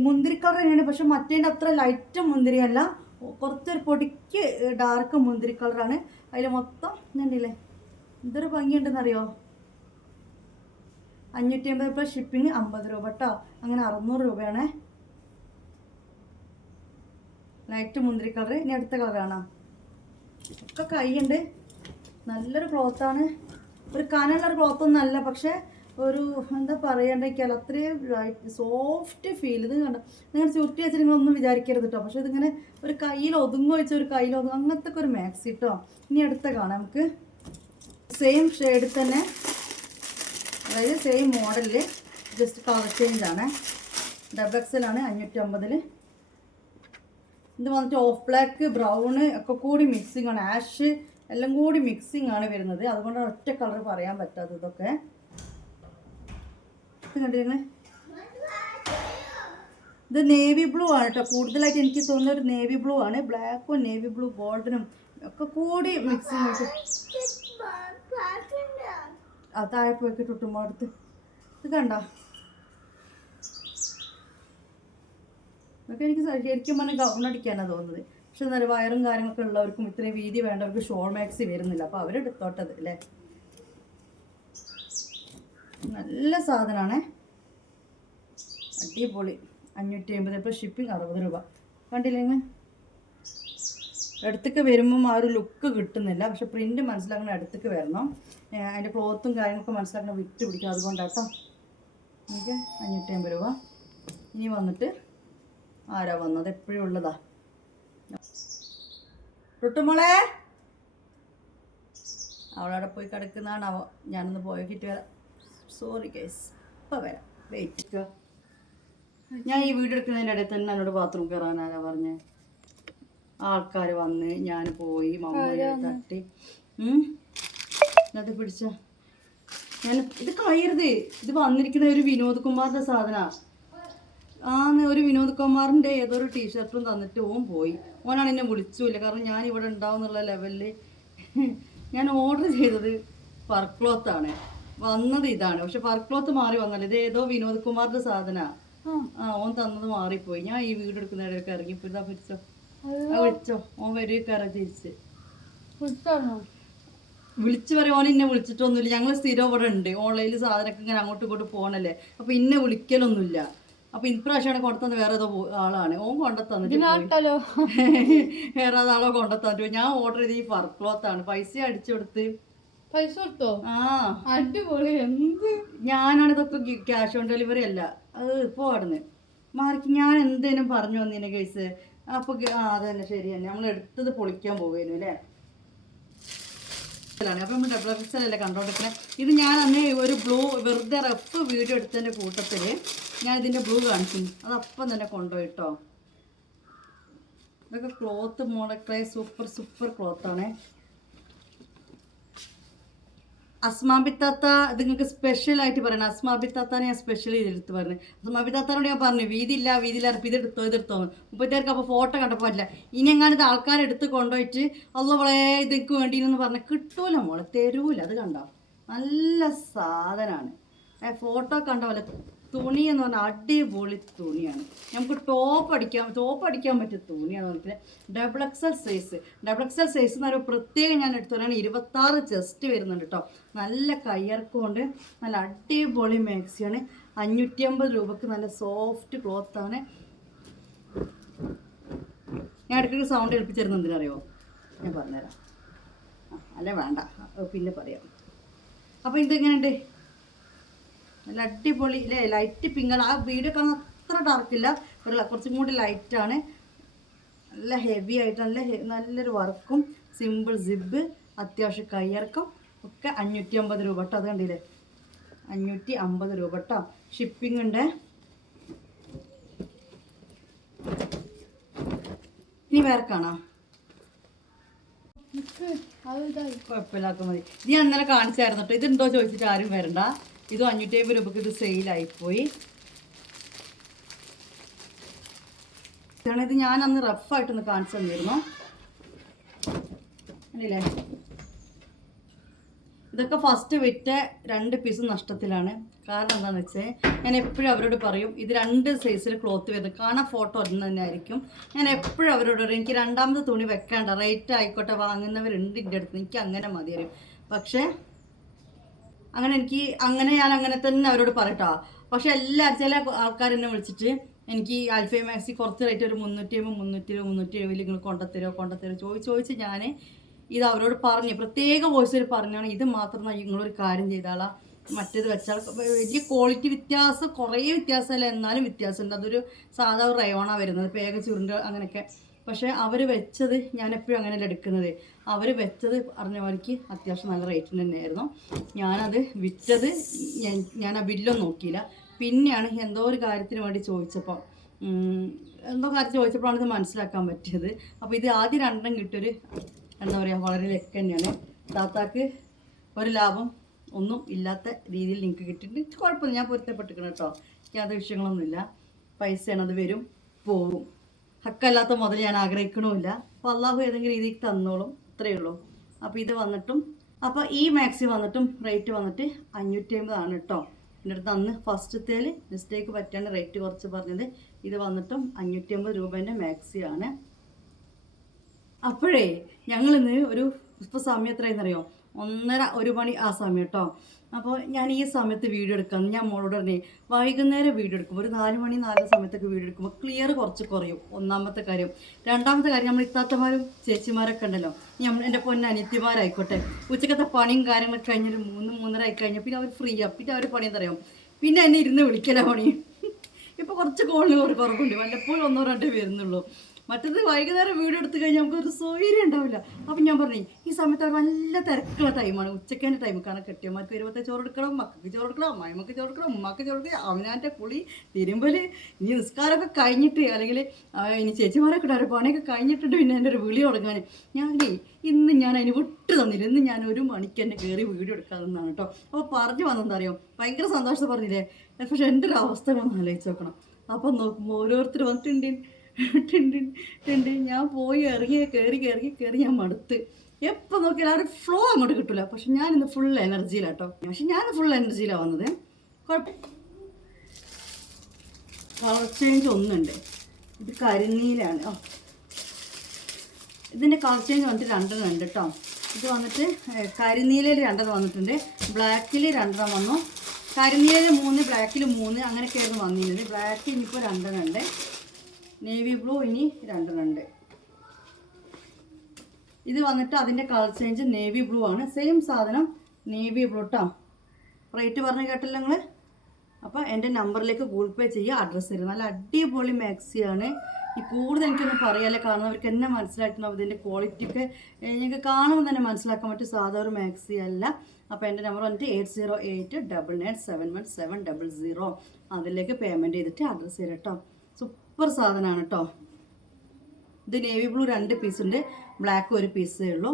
മുന്തിരി കളർ തന്നെയാണ്, പക്ഷെ മറ്റേൻ്റെ അത്ര ലൈറ്റ് മുന്തിരിയല്ല, കുറച്ചൊരു പൊടിക്ക് ഡാർക്ക് മുന്തിരി കളറാണ്. അതിൽ മൊത്തം കണ്ടില്ലേ എന്തൊരു ഭംഗിയുണ്ടെന്നറിയോ. 550 പ്ലസ് ഷിപ്പിംഗ് 50 രൂപ കേട്ടോ. അങ്ങനെ 600 രൂപയാണ്. ലൈറ്റ് മുന്തിരി കളർ. ഇനി അടുത്ത കളറാണോ, ഒക്കെ കൈയുണ്ട്. നല്ലൊരു ക്ലോത്താണ്. ഒരു കനമുള്ളൊരു ക്ലോത്തൊന്നും അല്ല, പക്ഷേ ഒരു എന്താ പറയണ്ടെങ്കിൽ അത്രയും സോഫ്റ്റ് ഫീൽ. ഇത് കണ്ടോ, നിങ്ങൾ ചുരുട്ടി വെച്ചാൽ നിങ്ങളൊന്നും വിചാരിക്കരുത് കേട്ടോ. പക്ഷേ ഇതിങ്ങനെ ഒരു കയ്യിൽ ഒതുങ്ങുക വെച്ചാൽ ഒരു കയ്യിൽ ഒതുങ്ങും, അങ്ങനത്തെ ഒക്കെ ഒരു മാക്സി കേട്ടോ. ഇനി അടുത്ത കാണാം നമുക്ക്. സെയിം ഷെയ്ഡിൽ തന്നെ, അതായത് സെയിം മോഡലിൽ, ജസ്റ്റ് കളർ ചേഞ്ച് ആണ്. ഡബിൾ എക്സലാണ് 550. ഇത് വന്നിട്ട് ഓഫ് ബ്ലാക്ക്, ബ്രൗണ് ഒക്കെ കൂടി മിക്സിങ് ആണ്. ആഷ് എല്ലാം കൂടി മിക്സിങ് ആണ് വരുന്നത്. അതുകൊണ്ടാണ് ഒറ്റ കളർ പറയാൻ പറ്റാത്തത്. ഇതൊക്കെ ഇത് കണ്ടിരുന്നു. ഇത് നേവി ബ്ലൂ ആണ് കേട്ടോ. കൂടുതലായിട്ട് എനിക്ക് തോന്നുന്ന ഒരു നേവി ബ്ലൂ ആണ്. ബ്ലാക്കും നേവി ബ്ലൂ ഗോൾഡനും ഒക്കെ കൂടി മിക്സിങ് ആയിട്ട്. ആ താഴെ പോയിട്ട് ഇട്ടുമ്പോൾ അടുത്ത് ഇത് കണ്ടോ. ഇതൊക്കെ എനിക്ക് ശരിക്കും പറഞ്ഞാൽ ഗൗൺ അടിക്കാനാണ് തോന്നുന്നത്. പക്ഷെ എന്താ പറയുക വയറും കാര്യങ്ങളൊക്കെ ഉള്ളവർക്കും ഇത്രയും വീതി വേണ്ടവർക്ക് ഷോൾ മാക്സി വരുന്നില്ല. അപ്പോൾ അവരെടുത്തോട്ടത് അല്ലേ. നല്ല സാധനമാണേ, അടിപൊളി. 550. ഇപ്പോൾ ഷിപ്പിംഗ് 60 രൂപ. കണ്ടില്ലെങ്കിൽ അടുത്തേക്ക് വരുമ്പം ആ ഒരു ലുക്ക് കിട്ടുന്നില്ല. പക്ഷെ പ്രിൻ്റ് മനസ്സിലാക്കണം, അടുത്തേക്ക് വരണം. അതിൻ്റെ ക്ലോത്തും കാര്യങ്ങളൊക്കെ മനസ്സിലാക്കണം, വിറ്റ് പിടിക്കും. അതുകൊണ്ടാട്ടോ. ഓക്കെ, 550 രൂപ. ഇനി വന്നിട്ട് ആരാ വന്നത്? എപ്പോഴും ഉള്ളതാ റുട്ടുമോളെ. അവളവിടെ പോയി കിടക്കുന്നതാണ്. ഞാനൊന്ന് പോയിക്കിട്ട് വരാം. സോറി കേസ്, ഇപ്പം വരാം. വെയിറ്റ്. ഞാൻ ഈ വീഡിയോ എടുക്കുന്നതിൻ്റെ ഇടയിൽ തന്നെ എന്നോട് ബാത്റൂം കയറാനാരാ പറഞ്ഞേ? ആൾക്കാർ വന്ന് ഞാൻ പോയി, മമ്മ തട്ടി. അത് പിടിച്ച ഞാൻ ഇത് കഴിയരുത്. ഇത് വന്നിരിക്കുന്ന ഒരു വിനോദ് കുമാറിൻ്റെ സാധനമാണ്. ഒരു വിനോദ് കുമാറിൻ്റെ ഏതൊരു ടീഷർട്ടും തന്നിട്ട് ഓൻ പോയി. ഓനാണ് എന്നെ വിളിച്ചില്ല, കാരണം ഞാൻ ഇവിടെ ഉണ്ടാവും എന്നുള്ള ലെവലിൽ. ഞാൻ ഓർഡർ ചെയ്തത് ഫർക്ക് ക്ലോത്താണ്, വന്നത് ഇതാണ്. പക്ഷെ ഫർക്ക് ക്ലോത്ത് മാറി വന്നല്ലോ. ഇത് ഏതോ വിനോദ് കുമാറിൻ്റെ സാധനമാണ്. ഓൻ തന്നത് മാറിപ്പോയി. ഞാൻ ഈ വീട് എടുക്കുന്ന ഇടയ്ക്ക് ഇറങ്ങി ഇതാ പിടിച്ചോ, വിളിച്ചോ. ഓൻ വരികയറാ തിരിച്ച് വിളിച്ചു പറയും. ഓൻ ഇന്നെ വിളിച്ചിട്ടൊന്നുമില്ല. ഞങ്ങൾ സ്ഥിരം ഇവിടെ ഉണ്ട്. ഓൺലൈനിൽ സാധനമൊക്കെ ഇങ്ങനെ അങ്ങോട്ടും ഇങ്ങോട്ടും പോകണല്ലേ. അപ്പോൾ ഇന്നെ വിളിക്കലൊന്നുമില്ല. അപ്പോൾ ഇപ്രാവശ്യമാണ് കൊണ്ടുത്തന്നത് വേറെ ഏതോ ആളാണ്. ഓൻ കൊണ്ടുത്തന്നിട്ട് വേറെ ഏതാളോ കൊണ്ടുത്തന്നിട്ട് ഞാൻ ഓർഡർ ചെയ്ത് ഈ ഫർക്ക് ക്ലോത്താണ്. പൈസ അടിച്ചു കൊടുത്ത്. പൈസ കൊടുത്തോ? അടിപൊളി. എന്ത് ഞാനാണ് ഇതൊക്കെ ക്യാഷ് ഓൺ ഡെലിവറി അല്ല. അത് ഇപ്പോൾ അവിടുന്ന് മാറിക്ക് ഞാൻ എന്തേലും പറഞ്ഞു വന്നതിനെ കേസ്. അപ്പോൾ അത് തന്നെ ശരി തന്നെ. നമ്മൾ എടുത്തത് പൊളിക്കാൻ പോവുകയായിരുന്നു അല്ലേ. അപ്പോൾ നമ്മൾ ഡബിൾ എക്സലല്ലേ കണ്ടോണ്ടിരിക്കുന്നത്. ഇത് ഞാൻ അന്ന് ഒരു ബ്ലൂ വെറുതെ റഫ് വീഡിയോ എടുത്തതിൻ്റെ കൂട്ടത്തിൽ ഞാൻ ഇതിൻ്റെ ബ്ലൂ കാണിച്ചു. അതപ്പം തന്നെ കൊണ്ടുപോയിട്ടോ. ഇതൊക്കെ ക്ലോത്ത് മോഡൽ സൂപ്പർ സൂപ്പർ ക്ലോത്താണേ. അസ്മാബിത്താത്ത ഇത് നിങ്ങൾക്ക് സ്പെഷ്യലായിട്ട് പറയണം. അസ്മാബിത്താത്താനെ ഞാൻ സ്പെഷ്യൽ എടുത്ത് പറഞ്ഞു. അസ്മാബിത്താത്താനോട് ഞാൻ പറഞ്ഞു വീതിയില്ല അപ്പോൾ ഇതെടുത്തോ. മുപ്പത്തേർക്ക് അപ്പോൾ ഫോട്ടോ കണ്ടപ്പോൾ പറ്റില്ല. ഇനി എങ്ങാനും ഇത് ആൾക്കാരെടുത്ത് കൊണ്ടുപോയിട്ട് അള്ളവളെ ഇതൊക്കെ വേണ്ടിയെന്ന് പറഞ്ഞാൽ കിട്ടൂല മോളെ, തരൂല. അത് കണ്ടോ, നല്ല സാധനമാണ്. ഫോട്ടോ കണ്ട പോലെ തുണി എന്ന് പറഞ്ഞാൽ അടിപൊളി തുണിയാണ്. നമുക്ക് ടോപ്പ് അടിക്കാൻ പറ്റിയ തുണിയാണ്. പറഞ്ഞിട്ട് ഡബിൾ എക്സൽ സൈസ് എന്ന് പറയുമ്പോൾ പ്രത്യേകം ഞാൻ എടുത്തു പറയുകയാണ്. 26 ചെസ്റ്റ് വരുന്നുണ്ട് കേട്ടോ. നല്ല കയ്യിറക്കമുണ്ട്. നല്ല അടിപൊളി മാക്സിയാണ്. 550 രൂപക്ക് നല്ല സോഫ്റ്റ് ക്ലോത്താണ്. ഞാൻ ഇടയ്ക്കൊരു സൗണ്ട് ഏൽപ്പിച്ചിരുന്നു. എന്തിനറിയോ? ഞാൻ പറഞ്ഞുതരാം. അല്ലേ വേണ്ട, പിന്നെ പറയാം. അപ്പോൾ ഇതെങ്ങനെയുണ്ട്? നല്ല അടിപൊളി അല്ലേ, ലൈറ്റ് പിങ്കാണ്. ആ വീഡിയോ കാണാൻ അത്ര ഡാർക്കില്ല, കുറച്ചും കൂടി ലൈറ്റാണ്. നല്ല ഹെവി ആയിട്ട് നല്ലൊരു വർക്കും സിമ്പിൾ സിബ്, അത്യാവശ്യം കയ്യിറക്കം ഒക്കെ 550 രൂപ കേട്ടോ. അത് കണ്ടില്ലേ, 550 രൂപ കേട്ടോ. ഷിപ്പിംഗ് ഉണ്ട്. ഇനി വേറെ കാണാം, കുഴപ്പമില്ലാത്ത മതി. ഇത് ഞാൻ ഇന്നലെ കാണിച്ചായിരുന്നു കേട്ടോ. ഇതുണ്ടോ ചോദിച്ചിട്ട് ആരും വരണ്ട. ഇത് 550 രൂപക്ക് ഇത് സെയിലായിപ്പോയി. ഇത് ഞാൻ അന്ന് റഫായിട്ടൊന്ന് കാണിച്ചു തന്നിരുന്നു. അല്ലേ, ഇതൊക്കെ ഫസ്റ്റ് വിറ്റ 2 പീസ് നഷ്ടത്തിലാണ്. കാരണം എന്താണെന്ന് വെച്ചാൽ ഞാൻ എപ്പോഴും അവരോട് പറയും ഇത് 2 സൈസിൽ ക്ലോത്ത് വരുന്നത്. കാണാൻ ഫോട്ടോ ഒന്ന് തന്നെ ആയിരിക്കും. ഞാൻ എപ്പോഴും അവരോട് പറയും എനിക്ക് രണ്ടാമത്തെ തുണി വെക്കേണ്ട, റേറ്റ് ആയിക്കോട്ടെ, വാങ്ങുന്നവരുണ്ട് എൻ്റെ അടുത്ത്, എനിക്ക് അങ്ങനെ മതി വരും. പക്ഷേ ഞാൻ അങ്ങനെ തന്നെ അവരോട് പറയട്ടോ. പക്ഷെ ചില ആൾക്കാർ എന്നെ വിളിച്ചിട്ട് എനിക്ക് ആൽഫൈ മാക്സി കുറച്ച് റേറ്റ് ഒരു 350 370 നിങ്ങൾ കൊണ്ടുത്തരുമോ ചോദിച്ച് ഞാൻ ഇത് അവരോട് പറഞ്ഞ് പ്രത്യേക വോയിസിൽ പറഞ്ഞാണ് ഇത് മാത്രം നിങ്ങളൊരു കാര്യം ചെയ്താളാ, മറ്റേത് വെച്ചാൽ വലിയ ക്വാളിറ്റി വ്യത്യാസം കുറേ വ്യത്യാസമല്ല, എന്നാലും വ്യത്യാസമുണ്ട്. അതൊരു സാധാ ഒരു റയോണാണ് വരുന്നത്, പേക ചുരുണ്ട് അങ്ങനെയൊക്കെ. പക്ഷേ അവർ വെച്ചത് ഞാൻ എപ്പോഴും അങ്ങനെയല്ല എടുക്കുന്നത്. അവർ വെച്ചത് അറിഞ്ഞവർക്ക് അത്യാവശ്യം നല്ല റേറ്റിന് തന്നെയായിരുന്നു. ഞാനത് വിറ്റത് ഞാൻ ആ ബില്ലൊന്നും നോക്കിയില്ല. പിന്നെയാണ് എന്തോ ഒരു കാര്യത്തിന് വേണ്ടി ചോദിച്ചപ്പോൾ ചോദിച്ചപ്പോഴാണ് ഇത് മനസ്സിലാക്കാൻ പറ്റിയത്. അപ്പോൾ ഇത് ആദ്യം 2 കിട്ടിയൊരു എന്താ പറയുക വളരെ ലെക്ക് തന്നെയാണ്. താത്താക്ക് ഒരു ലാഭം ഒന്നും ഇല്ലാത്ത രീതിയിൽ നിങ്ങൾക്ക് കിട്ടിയിട്ടുണ്ട്. കുഴപ്പമില്ല, ഞാൻ പൊരുത്തപ്പെട്ടിരിക്കണം കേട്ടോ. എനിക്ക് അത് വിഷയങ്ങളൊന്നുമില്ല. പൈസയാണ്, അത് വരും പോവും. ഹക്കല്ലാത്ത മുതൽ ഞാൻ ആഗ്രഹിക്കണമില്ല. അപ്പോൾ അള്ളാഹു ഏതെങ്കിലും രീതിക്ക് തന്നോളും, അത്രയേ ഉള്ളൂ. അപ്പോൾ ഇത് വന്നിട്ടും ഈ മാക്സി വന്നിട്ടും റേറ്റ് വന്നിട്ട് 550 ആണ് കേട്ടോ. എൻ്റെ അടുത്ത് അന്ന് ഫസ്റ്റത്തേൽ മിസ്റ്റേക്ക് പറ്റാണ്ട് റേറ്റ് കുറച്ച് പറഞ്ഞത്. ഇത് വന്നിട്ടും 550 രൂപേൻ്റെ മാക്സിയാണ്. അപ്പോഴേ ഞങ്ങളിന്ന് ഇപ്പോൾ സമയം എത്രയെന്നറിയോ 1:30 മണി ആ സമയം കേട്ടോ. അപ്പോൾ ഞാൻ ഈ സമയത്ത് വീഡിയോ എടുക്കാം ഞാൻ മോളോട് പറഞ്ഞേ വൈകുന്നേരം വീഡിയോ എടുക്കുമ്പോൾ ഒരു 4 മണി 4 സമയത്തൊക്കെ വീഡിയോ എടുക്കുമ്പോൾ ക്ലിയർ കുറച്ച് കുറയും. ഒന്നാമത്തെ കാര്യം. രണ്ടാമത്തെ കാര്യം നമ്മൾ ഇത്താത്തമാരും ചേച്ചിമാരൊക്കെ ഉണ്ടല്ലോ, എൻ്റെ പൊന്നനിയത്തിമാരായിക്കോട്ടെ, ഉച്ചക്കത്തെ പണിയും കാര്യങ്ങളൊക്കെ കഴിഞ്ഞൊരു 3-3:30 ആയി കഴിഞ്ഞാൽ പിന്നെ അവർ ഫ്രീ ആ. പിന്നെ അവർ പണി എന്തറിയാം, പിന്നെ എന്നെ ഇരുന്ന് വിളിക്കല പണി. ഇപ്പോൾ കുറച്ച് കോളിന് ഒരു കുറവുണ്ട്, വല്ലപ്പോഴും 1-2 വരുന്നുള്ളൂ. മറ്റത് വൈകുന്നേരം വീഡിയോ എടുത്തു കഴിഞ്ഞാൽ നമുക്കൊരു സൗകര്യം ഉണ്ടാവില്ല. അപ്പം ഞാൻ പറഞ്ഞു ഈ സമയത്ത് അവർ നല്ല തിരക്കുള്ള ടൈമാണ്, ഉച്ചക്കേൻ്റെ ടൈം. കാരണം കെട്ടിയന്മാർക്ക് വരുമ്പോഴത്തെ ചോറെടുക്കണം, മക്കൾക്ക് ചോറെടുക്കണം, അമ്മായിമ്മക്ക് ചോറെടുക്കണം, ഉമ്മാക്ക് ചോറെടുക്കണം, അവനാൻ്റെ കുളി തിരുമ്പൽ, ഇനി നിസ്കാരമൊക്കെ കഴിഞ്ഞിട്ട് അല്ലെങ്കിൽ ഇനി ചേച്ചിമാരൊക്കെ ഉണ്ടാവും പണിയൊക്കെ കഴിഞ്ഞിട്ടുണ്ട് പിന്നെ എൻ്റെ ഒരു വിളി തുടങ്ങാൻ. ഇന്ന് ഞാൻ അതിന് വിട്ട് തന്നില്ല. ഇന്ന് ഞാൻ 1 മണിക്ക് തന്നെ കയറി വീഡിയോ എടുക്കാതെന്നാണ് കേട്ടോ. അപ്പോൾ പറഞ്ഞു വന്നെന്താ അറിയോ, ഭയങ്കര സന്തോഷം പറഞ്ഞില്ലേ. പക്ഷെ എൻ്റെ ഒരു അവസ്ഥ ഒന്ന് ആലോചിച്ച് നോക്കണം. അപ്പം നോക്കുമ്പോൾ ഓരോരുത്തർ വന്നിട്ടുണ്ട് ഞാൻ പോയി കയറി ഞാൻ മടുത്ത്. എപ്പോൾ നോക്കിയാലും ആ ഒരു ഫ്ലോ അങ്ങോട്ട് കിട്ടില്ല. പക്ഷെ ഞാനിന്ന് ഫുൾ എനർജിയിലാട്ടോ. പക്ഷെ ഞാൻ ഫുൾ എനർജിയിലാണ് വന്നത്. കളർ ചേഞ്ച് ഒന്നുണ്ട്, ഇത് കരിനീലാണ്. ഇതിൻ്റെ കളർ ചേഞ്ച് വന്നിട്ട് 2 ഉണ്ട് കേട്ടോ. ഇത് വന്നിട്ട് കരിനീലയിൽ 2 വന്നിട്ടുണ്ട്, ബ്ലാക്കിൽ 2 വന്നു, കരിനീലയിൽ 3, ബ്ലാക്കിൽ 3, അങ്ങനെയൊക്കെയായിരുന്നു വന്നിരുന്നത്. ബ്ലാക്ക് ഇനിയിപ്പോൾ 2 ഉണ്ട്, നേവി ബ്ലൂ ഇനി 2 ഉണ്ട്. ഇത് വന്നിട്ട് അതിൻ്റെ കളർ ചേഞ്ച് നേവി ബ്ലൂ ആണ്. സെയിം സാധനം നേവി ബ്ലൂ കേട്ടോ. റേറ്റ് പറഞ്ഞ് കേട്ടില്ല നിങ്ങൾ. അപ്പോൾ എൻ്റെ നമ്പറിലേക്ക് ഗൂഗിൾ പേ ചെയ്യുക, അഡ്രസ്സ് തരും. നല്ല അടിപൊളി മാക്സിയാണ്. ഈ കൂടുതൽ എനിക്കൊന്നും പറയാല്ലേ, കാണുന്നവർക്ക് എന്നെ മനസ്സിലായിട്ടുണ്ടാവും. ഇതിൻ്റെ ക്വാളിറ്റിയൊക്കെ ഞങ്ങൾക്ക് കാണുമ്പോൾ തന്നെ മനസ്സിലാക്കാൻ പറ്റും, സാധാ ഒരു മാക്സി അല്ല. അപ്പോൾ എൻ്റെ നമ്പർ വന്നിട്ട് 8089971700. അതിലേക്ക് പേയ്മെൻറ്റ് ചെയ്തിട്ട് അഡ്രസ്സ് തരും കേട്ടോ. സൂപ്പർ സാധനമാണ് കേട്ടോ. ഇത് നേവി ബ്ലൂ 2 പീസ് ഉണ്ട്, ബ്ലാക്ക് 1 പീസേ ഉള്ളൂ.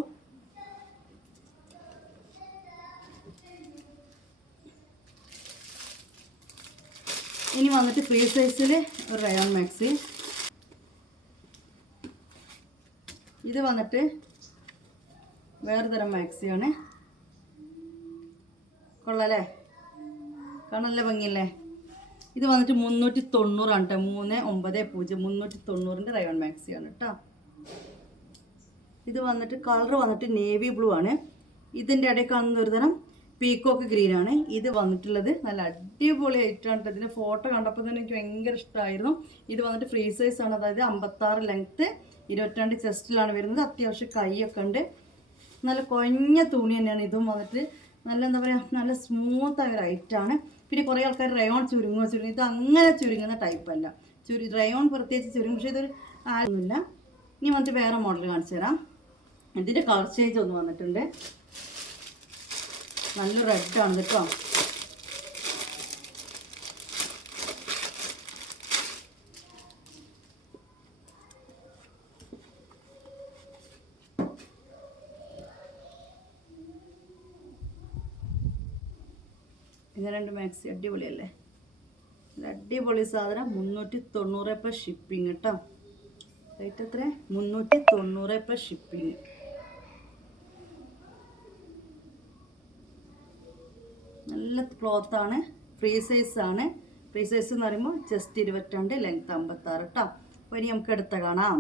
ഇനി വന്നിട്ട് ഫ്രീ സൈസിൽ ഒരു റയോൺ മാക്സി. ഇത് വന്നിട്ട് വേറെ തരം മാക്സിയാണ്. കൊള്ളാല്ലേ, കാണാൻ നല്ല ഭംഗിയല്ലേ. ഇത് വന്നിട്ട് 390 ആണ് കേട്ടോ. 390 390 റയോൺ മാക്സിയാണ് കേട്ടോ. ഇത് വന്നിട്ട് കളർ വന്നിട്ട് നേവി ബ്ലൂ ആണ്. ഇതിൻ്റെ ഇടയിൽ കാണുന്ന ഒരു തരം പീക്കോക്ക് ഗ്രീൻ ആണ്. ഇത് വന്നിട്ടുള്ളത് നല്ല അടിപൊളി ആയിട്ടാണ്. ഇതിൻ്റെ ഫോട്ടോ കണ്ടപ്പോൾ തന്നെ എനിക്ക് ഭയങ്കര ഇഷ്ടമായിരുന്നു. ഇത് വന്നിട്ട് ഫ്രീ സൈസ് ആണ്, അതായത് 56 ലെങ്ത്ത്, 22 ചെസ്റ്റിലാണ് വരുന്നത്. അത്യാവശ്യം കൈയൊക്കെ ഉണ്ട്, നല്ല കുഴഞ്ഞ തുണി തന്നെയാണ്. ഇതും വന്നിട്ട് നല്ല എന്താ പറയുക, നല്ല സ്മൂത്തായ ഒരു ഐറ്റാണ്. പിന്നെ കുറേ ആൾക്കാർ റയോൺ ചുരുങ്ങുക, ഇത് അങ്ങനെ ചുരുങ്ങുന്ന ടൈപ്പല്ല. റയോൺ പ്രത്യേകിച്ച് ചുരുങ്ങും, പക്ഷേ ഇതൊരു ആളൊന്നുമില്ല. ഇനി വന്നിട്ട് വേറെ മോഡൽ കാണിച്ചു തരാം. ഇതിൻ്റെ കളർ ചേഞ്ച് ഒന്ന് വന്നിട്ടുണ്ട്, നല്ല റെഡാണ് കേട്ടോ. ഇങ്ങനെ 2 മാക്സി അടിപൊളിയല്ലേ, അടിപൊളി സാധനം. 390 പ്ലസ് ഷിപ്പിംഗ് കേട്ടോ. റേറ്റ് എത്ര? 390 പ്ലസ് ഷിപ്പിംഗ്. നല്ല ക്ലോത്താണ്, ഫ്രീ സൈസാണ്. ഫ്രീ സൈസ് എന്ന് പറയുമ്പോൾ ചെസ്റ്റ് 22, ലെങ്ത് 56 കേട്ടോ. അപ്പോൾ ഇനി നമുക്ക് എടുത്ത കാണാം.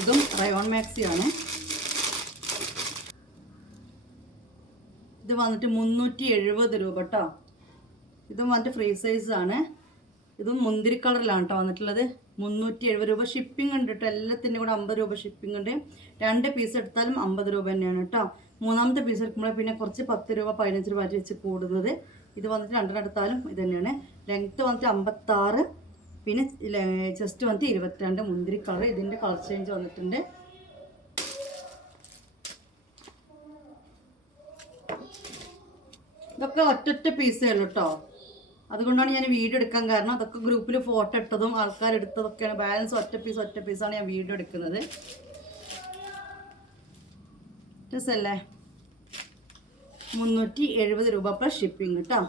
ഇതും റയോൺ മാക്സിയാണ്. ഇത് വന്നിട്ട് 370 രൂപ കേട്ടോ. ഇതും വന്നിട്ട് ഫ്രീ സൈസാണ്. ഇതും മുന്തിരി കളറിലാണ് കേട്ടോ വന്നിട്ടുള്ളത്. 370 രൂപ. ഷിപ്പിംഗ് ഉണ്ട് കേട്ടോ, എല്ലാത്തിൻ്റെ കൂടെ 50 രൂപ ഷിപ്പിംഗ് ഉണ്ട്. 2 പീസ് എടുത്താലും 50 രൂപ തന്നെയാണ് കേട്ടോ. 3ാമത്തെ പീസ് എടുക്കുമ്പോൾ പിന്നെ കുറച്ച് 10 രൂപ 15 രൂപ വെച്ച് കൂടുന്നത്. ഇത് വന്നിട്ട് 2 എടുത്താലും ഇത് തന്നെയാണ്. ലെങ്ത്ത് വന്നിട്ട് 56, പിന്നെ ചെസ്റ്റ് വന്നിട്ട് 22, മുന്തിരി കളർ. ഇതിൻ്റെ കളർ ചേഞ്ച് വന്നിട്ടുണ്ട്. ഇതൊക്കെ ഒറ്റ പീസേ ഉള്ളൂ കേട്ടോ. അതുകൊണ്ടാണ് ഞാൻ വീഡിയോ എടുക്കാൻ കാരണം. അതൊക്കെ ഗ്രൂപ്പിൽ ഫോട്ടോ ഇട്ടതും ആൾക്കാരെടുത്തതൊക്കെയാണ്. ബാലൻസ് ഒറ്റ പീസാണ് ഞാൻ വീഡിയോ എടുക്കുന്നത്. രസമല്ലേ? 370 രൂപ പ്ലസ് ഷിപ്പിംഗ് കേട്ടോ.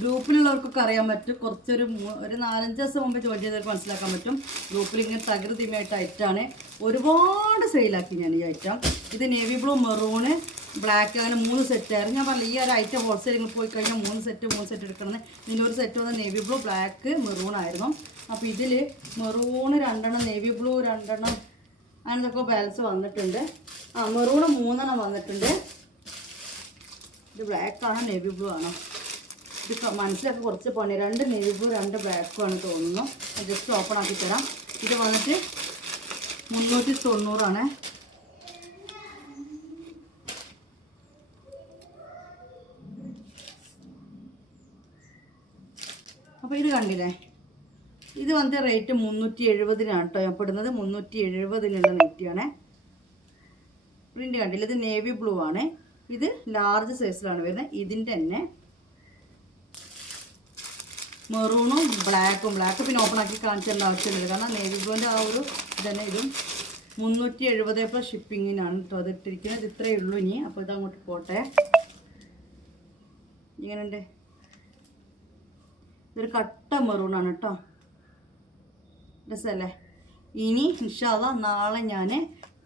ഗ്രൂപ്പിലുള്ളവർക്കൊക്കെ അറിയാൻ പറ്റും. കുറച്ചൊരു 4-5 ദിവസം മുമ്പ് ജോയിൻ ചെയ്തവർക്ക് മനസ്സിലാക്കാൻ പറ്റും. ഗ്രൂപ്പിൽ ഇങ്ങനെ തകൃതിയുമായിട്ട് ഐറ്റാണ്. ഒരുപാട് സെയിലാക്കി ഞാൻ ഈ ഐറ്റം. ഇത് നേവി ബ്ലൂ, മെറൂണ്, ബ്ലാക്ക് അങ്ങനെ 3 സെറ്റായിരുന്നു. ഞാൻ പറഞ്ഞു ഈ ഒരു ഐറ്റം ഹോൾസെയിൽ പോയി കഴിഞ്ഞാൽ 3 സെറ്റ് എടുക്കണം. ഇതിൻ്റെ ഒരു സെറ്റ് വന്ന് നേവി ബ്ലൂ, ബ്ലാക്ക്, മെറൂൺ ആയിരുന്നു. അപ്പോൾ ഇതിൽ മെറൂണ് 2 നേവി ബ്ലൂ 2 അങ്ങനത്തെ ബാലൻസ് വന്നിട്ടുണ്ട്. മെറൂണ് 3 വന്നിട്ടുണ്ട്. ഇത് ബ്ലാക്ക് ആണോ നേവി ബ്ലൂ ആണോ ഇത് മനസ്സിലാക്കി കുറച്ച് പണി. 2 നേവി ബ്ലൂ 2 ബ്ലാക്കും ആണ് തോന്നുന്നു. ജസ്റ്റ് ഓപ്പൺ ആക്കി തരാം. ഇത് വന്നിട്ട് 390 അപ്പോൾ ഇത് കണ്ടില്ലേ, ഇത് വന്നിട്ട് റേറ്റ് 370 കേട്ടോ ഞാൻ പെടുന്നത്. 370 നെറ്റിയാണ്. പ്രിന്റ് കണ്ടില്ല, ഇത് നേവി ബ്ലൂ ആണ്. ഇത് ലാർജ് സൈസിലാണ് വരുന്നത്. ഇതിൻ്റെ തന്നെ മെറൂണും ബ്ലാക്ക് പിന്നെ ഓപ്പൺ ആക്കി കാണിച്ചേണ്ട ആവശ്യമില്ല, കാരണം നേവി ബ്ലൂവിൻ്റെ ആ ഒരു ഇതന്നെ. ഇതും 370 പ്ലസ് ഷിപ്പിങ്ങിനാണ് കേട്ടോ അത് ഇട്ടിരിക്കുന്നത്. ഇത് ഇത്രയേ ഉള്ളൂ ഇനി. അപ്പോൾ ഇതങ്ങോട്ട് പോട്ടെ. ഇങ്ങനെയുണ്ട്, ഇതൊരു കട്ട മെറൂണാണ് കേട്ടോ. രസമല്ലേ? ഇനി ഇൻഷാ അല്ലാ നാളെ ഞാൻ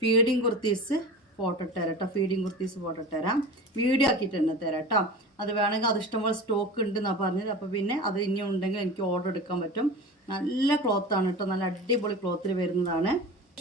ഫീഡിങ് കുർത്തീസ് ഫോട്ടോ ഇട്ടുതരാം കേട്ടോ. ഫീഡിങ് കുർത്തീസ് ഫോട്ടോ ഇട്ടുതരാം, വീഡിയോ ആക്കിയിട്ട് തന്നെ തരാം കേട്ടോ. അത് വേണമെങ്കിൽ അത് ഇഷ്ടംപോലെ സ്റ്റോക്ക് ഉണ്ടെന്നാണ് പറഞ്ഞത്. അപ്പോൾ പിന്നെ അത് ഇനി ഉണ്ടെങ്കിൽ എനിക്ക് ഓർഡർ എടുക്കാൻ പറ്റും. നല്ല ക്ലോത്താണ് കേട്ടോ, നല്ല അടിപൊളി ക്ലോത്തിൽ വരുന്നതാണ്.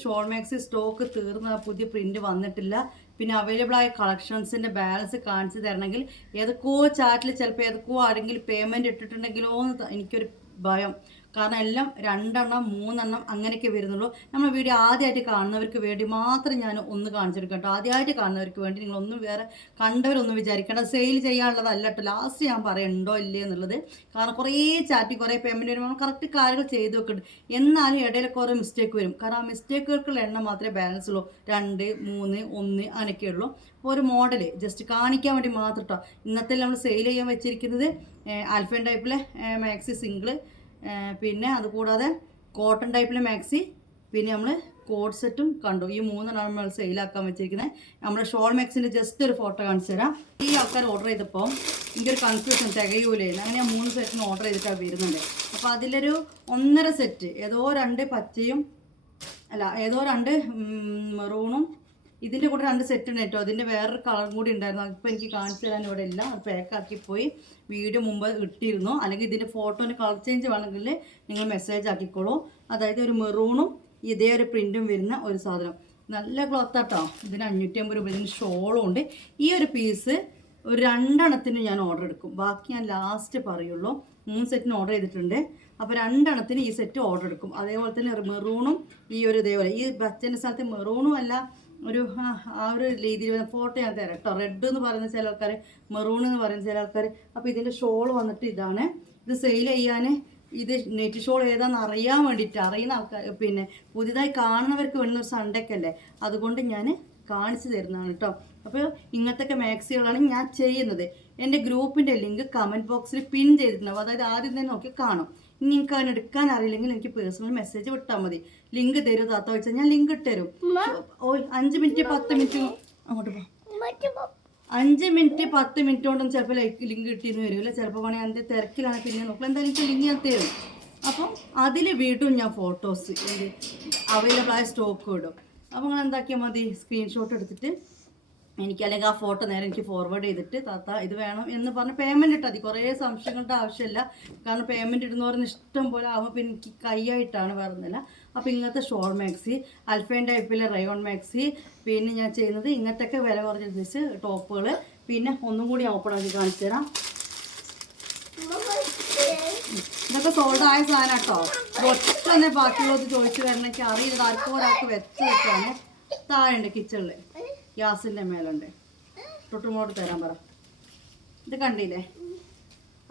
ഷോൾ മാക്സി സ്റ്റോക്ക് തീർന്ന പുതിയ പ്രിന്റ് വന്നിട്ടില്ല. പിന്നെ അവൈലബിൾ ആയ കളക്ഷൻസിൻ്റെ ബാലൻസ് കാണിച്ചു തരണമെങ്കിൽ ഏതൊക്കെയോ ചാറ്റിൽ ചിലപ്പോൾ ഏതൊക്കെയോ ആരെങ്കിലും പേയ്മെൻറ്റ് ഇട്ടിട്ടുണ്ടെങ്കിലോ എന്ന് എനിക്കൊരു ഭയം. കാരണം എല്ലാം 2 3 അങ്ങനെയൊക്കെ വരുന്നുള്ളൂ. നമ്മൾ വീഡിയോ ആദ്യമായിട്ട് കാണുന്നവർക്ക് വേണ്ടി മാത്രം ഞാൻ ഒന്ന് കാണിച്ചെടുക്കാം കേട്ടോ. ആദ്യമായിട്ട് കാണുന്നവർക്ക് വേണ്ടി നിങ്ങളൊന്നും വേറെ കണ്ടവരൊന്നും വിചാരിക്കേണ്ട. സെയിൽ ചെയ്യാനുള്ളതല്ല കേട്ടോ. ലാസ്റ്റ് ഞാൻ പറയുണ്ടോ ഇല്ലേ എന്നുള്ളത്. കാരണം കുറേ ചാറ്റ് കുറേ പേയ്മെൻറ്റ് വരുമ്പോൾ കറക്റ്റ് കാര്യങ്ങൾ ചെയ്ത് വെക്കുന്നുണ്ട്. എന്നാലും ഇടയിലൊക്കെ ഓരോ മിസ്റ്റേക്ക് വരും. കാരണം ആ മിസ്റ്റേക്കുകൾക്കുള്ള എണ്ണം മാത്രമേ ബാലൻസ് ഉള്ളൂ. 2 3 1 അങ്ങനെയൊക്കെ ഉള്ളൂ. അപ്പോൾ ഒരു മോഡൽ ജസ്റ്റ് കാണിക്കാൻ വേണ്ടി മാത്രം കേട്ടോ. ഇന്നത്തെ നമ്മൾ സെയിൽ ചെയ്യാൻ വെച്ചിരിക്കുന്നത് ആൽഫൻ ടൈപ്പിലെ മാക്സി സിംഗിള്, പിന്നെ അതുകൂടാതെ കോട്ടൺ ടൈപ്പിലെ മാക്സി, പിന്നെ നമ്മൾ കോഡ് സെറ്റും കണ്ടു. ഈ 3 നമ്മൾ സെയിലാക്കാൻ വെച്ചിരിക്കുന്നത്. നമ്മുടെ ഷോൾ മാക്സിൻ്റെ ജസ്റ്റ് ഒരു ഫോട്ടോ കാണിച്ചു തരാം. ഈ ആൾക്കാർ ഓർഡർ ചെയ്തപ്പോൾ എനിക്കൊരു കൺഫ്യൂഷൻ തികയൂലേ. അങ്ങനെ ഞാൻ 3 സെറ്റിന് ഓർഡർ ചെയ്തിട്ടാണ് വരുന്നുണ്ട്. അപ്പോൾ അതിലൊരു 1.5 സെറ്റ് ഏതോ 2 പച്ചയും ഏതോ 2 മെറൂണും ഇതിൻ്റെ കൂടെ 2 സെറ്റ് ഉണ്ട് കേട്ടോ. അതിൻ്റെ വേറൊരു കളറും കൂടി ഉണ്ടായിരുന്നു. അപ്പോൾ എനിക്ക് കാണിച്ചു തരാൻ ഇവിടെ ഇല്ല. അത് പാക്കാക്കി പോയി വീഡിയോ മുമ്പ് ഇട്ടിരുന്നു. അല്ലെങ്കിൽ ഇതിൻ്റെ ഫോട്ടോൻ്റെ കളർ ചേഞ്ച് വേണമെങ്കിൽ നിങ്ങൾ മെസ്സേജ് ആക്കിക്കോളൂ. അതായത് ഒരു മെറൂണും ഇതേ ഒരു പ്രിൻറ്റും വരുന്ന ഒരു സാധനം. നല്ല ക്ലോത്താട്ടോ. ഇതിന് 550 രൂപ. ഇതിന് ഷോളും ഉണ്ട്. ഈ ഒരു പീസ് ഒരു 2 ഞാൻ ഓർഡർ എടുക്കും. ബാക്കി ഞാൻ ലാസ്റ്റ് പറയുള്ളൂ. 3 സെറ്റിന് ഓർഡർ ചെയ്തിട്ടുണ്ട്. അപ്പോൾ 2 ഈ സെറ്റ് ഓർഡർ എടുക്കും. അതേപോലെ തന്നെ ഒരു മെറൂണും ഈ ഒരു ഇതേപോലെ ഈ പച്ചൻ്റെ സ്ഥലത്ത് മെറൂണും അല്ല ഒരു ആ ഒരു രീതിയിൽ വരുന്ന ഫോട്ടോ ഞാൻ തരാം കേട്ടോ. റെഡ് എന്ന് പറയുന്ന ചില ആൾക്കാർ, മെറൂൺ എന്ന് പറയുന്ന ചില ആൾക്കാർ. അപ്പോൾ ഇതിൻ്റെ ഷോൾ വന്നിട്ട് ഇതാണ്. ഇത് സെയിൽ ചെയ്യാൻ ഇത് നെറ്റ് ഷോൾ ഏതാണെന്ന് അറിയാൻ വേണ്ടിയിട്ട് അറിയുന്ന ആൾക്കാർ, പിന്നെ പുതിയതായി കാണുന്നവർക്ക് വേണ്ടുന്ന ഒരു സൺഡേക്കല്ലേ, അതുകൊണ്ട് ഞാൻ കാണിച്ചു തരുന്നതാണ് കേട്ടോ. അപ്പോൾ ഇങ്ങനത്തെ മാക്സികളാണ് ഞാൻ ചെയ്യുന്നത്. എൻ്റെ ഗ്രൂപ്പിൻ്റെ ലിങ്ക് കമൻറ്റ് ബോക്സിൽ പിൻ ചെയ്തിട്ടുണ്ടാവും. അതായത് ആദ്യം തന്നെ നോക്കി കാണും. ഇനി നിങ്ങൾക്ക് അതിന് എടുക്കാൻ അറിയില്ലെങ്കിൽ എനിക്ക് പേഴ്സണൽ മെസ്സേജ് വിട്ടാൽ മതി. ലിങ്ക് തരും താത്ത വെച്ചാൽ ഞാൻ ലിങ്ക് ഇട്ടുതരും. 5 മിനിറ്റ് 10 മിനിറ്റ് അങ്ങോട്ട് പോ. 5 മിനിറ്റ് 10 മിനിറ്റ് കൊണ്ടൊന്നും ചിലപ്പോൾ ലിങ്ക് കിട്ടിയെന്ന് വരില്ല. ചിലപ്പോൾ വേണമെങ്കിൽ അതിൻ്റെ തിരക്കിലാണ് പിന്നെ നോക്കുക. എന്തായാലും എനിക്ക് ലിങ്ക് ഞാൻ തരും. അപ്പം അതിൽ വീണ്ടും ഞാൻ ഫോട്ടോസ് അവൈലബിൾ ആയ സ്റ്റോക്ക് ഇടും. അപ്പോൾ നിങ്ങൾ എന്താക്കിയാൽ മതി, സ്ക്രീൻഷോട്ട് എടുത്തിട്ട് എനിക്ക് അല്ലെങ്കിൽ ആ ഫോട്ടോ നേരെ എനിക്ക് ഫോർവേഡ് ചെയ്തിട്ട് താത്ത ഇത് വേണം എന്ന് പറഞ്ഞ് പേയ്മെൻറ്റ് ഇട്ടാൽ മതി. കുറേ സംശയങ്ങളുടെ ആവശ്യമില്ല. കാരണം പേയ്മെൻറ്റ് ഇടുന്നവരെന്ന് ഇഷ്ടം പോലെ ആകുമ്പോൾ പിന്നെ എനിക്ക് കൈയായിട്ടാണ് വേറൊന്നുമില്ല. അപ്പോൾ ഇങ്ങനത്തെ ഷോൾ മാക്സി, അൽഫൈൻ ടൈപ്പിലെ റയോൺ മാക്സി, പിന്നെ ഞാൻ ചെയ്യുന്നത് ഇങ്ങനത്തെയൊക്കെ വില കുറഞ്ഞ ടോപ്പുകൾ. പിന്നെ ഒന്നും കൂടി ഓപ്പൺ ആക്കി കാണിച്ചു തരാം. ഇതൊക്കെ സോൾഡ് ആയ സാധനം കേട്ടോ. ഒറ്റ തന്നെ ബാക്കിയുള്ളത് ചോദിച്ചു വരണമെങ്കിൽ അറിയില്ല. ആർക്കും ഒരാൾക്ക് വെച്ച് വെച്ചാണ്. താഴെയുണ്ട് കിച്ചണിൽ, ഗ്യാസിൻ്റെ മേലുണ്ട്. തൊട്ടുമോട്ട് തരാൻ പറ. ഇത് കണ്ടില്ലേ,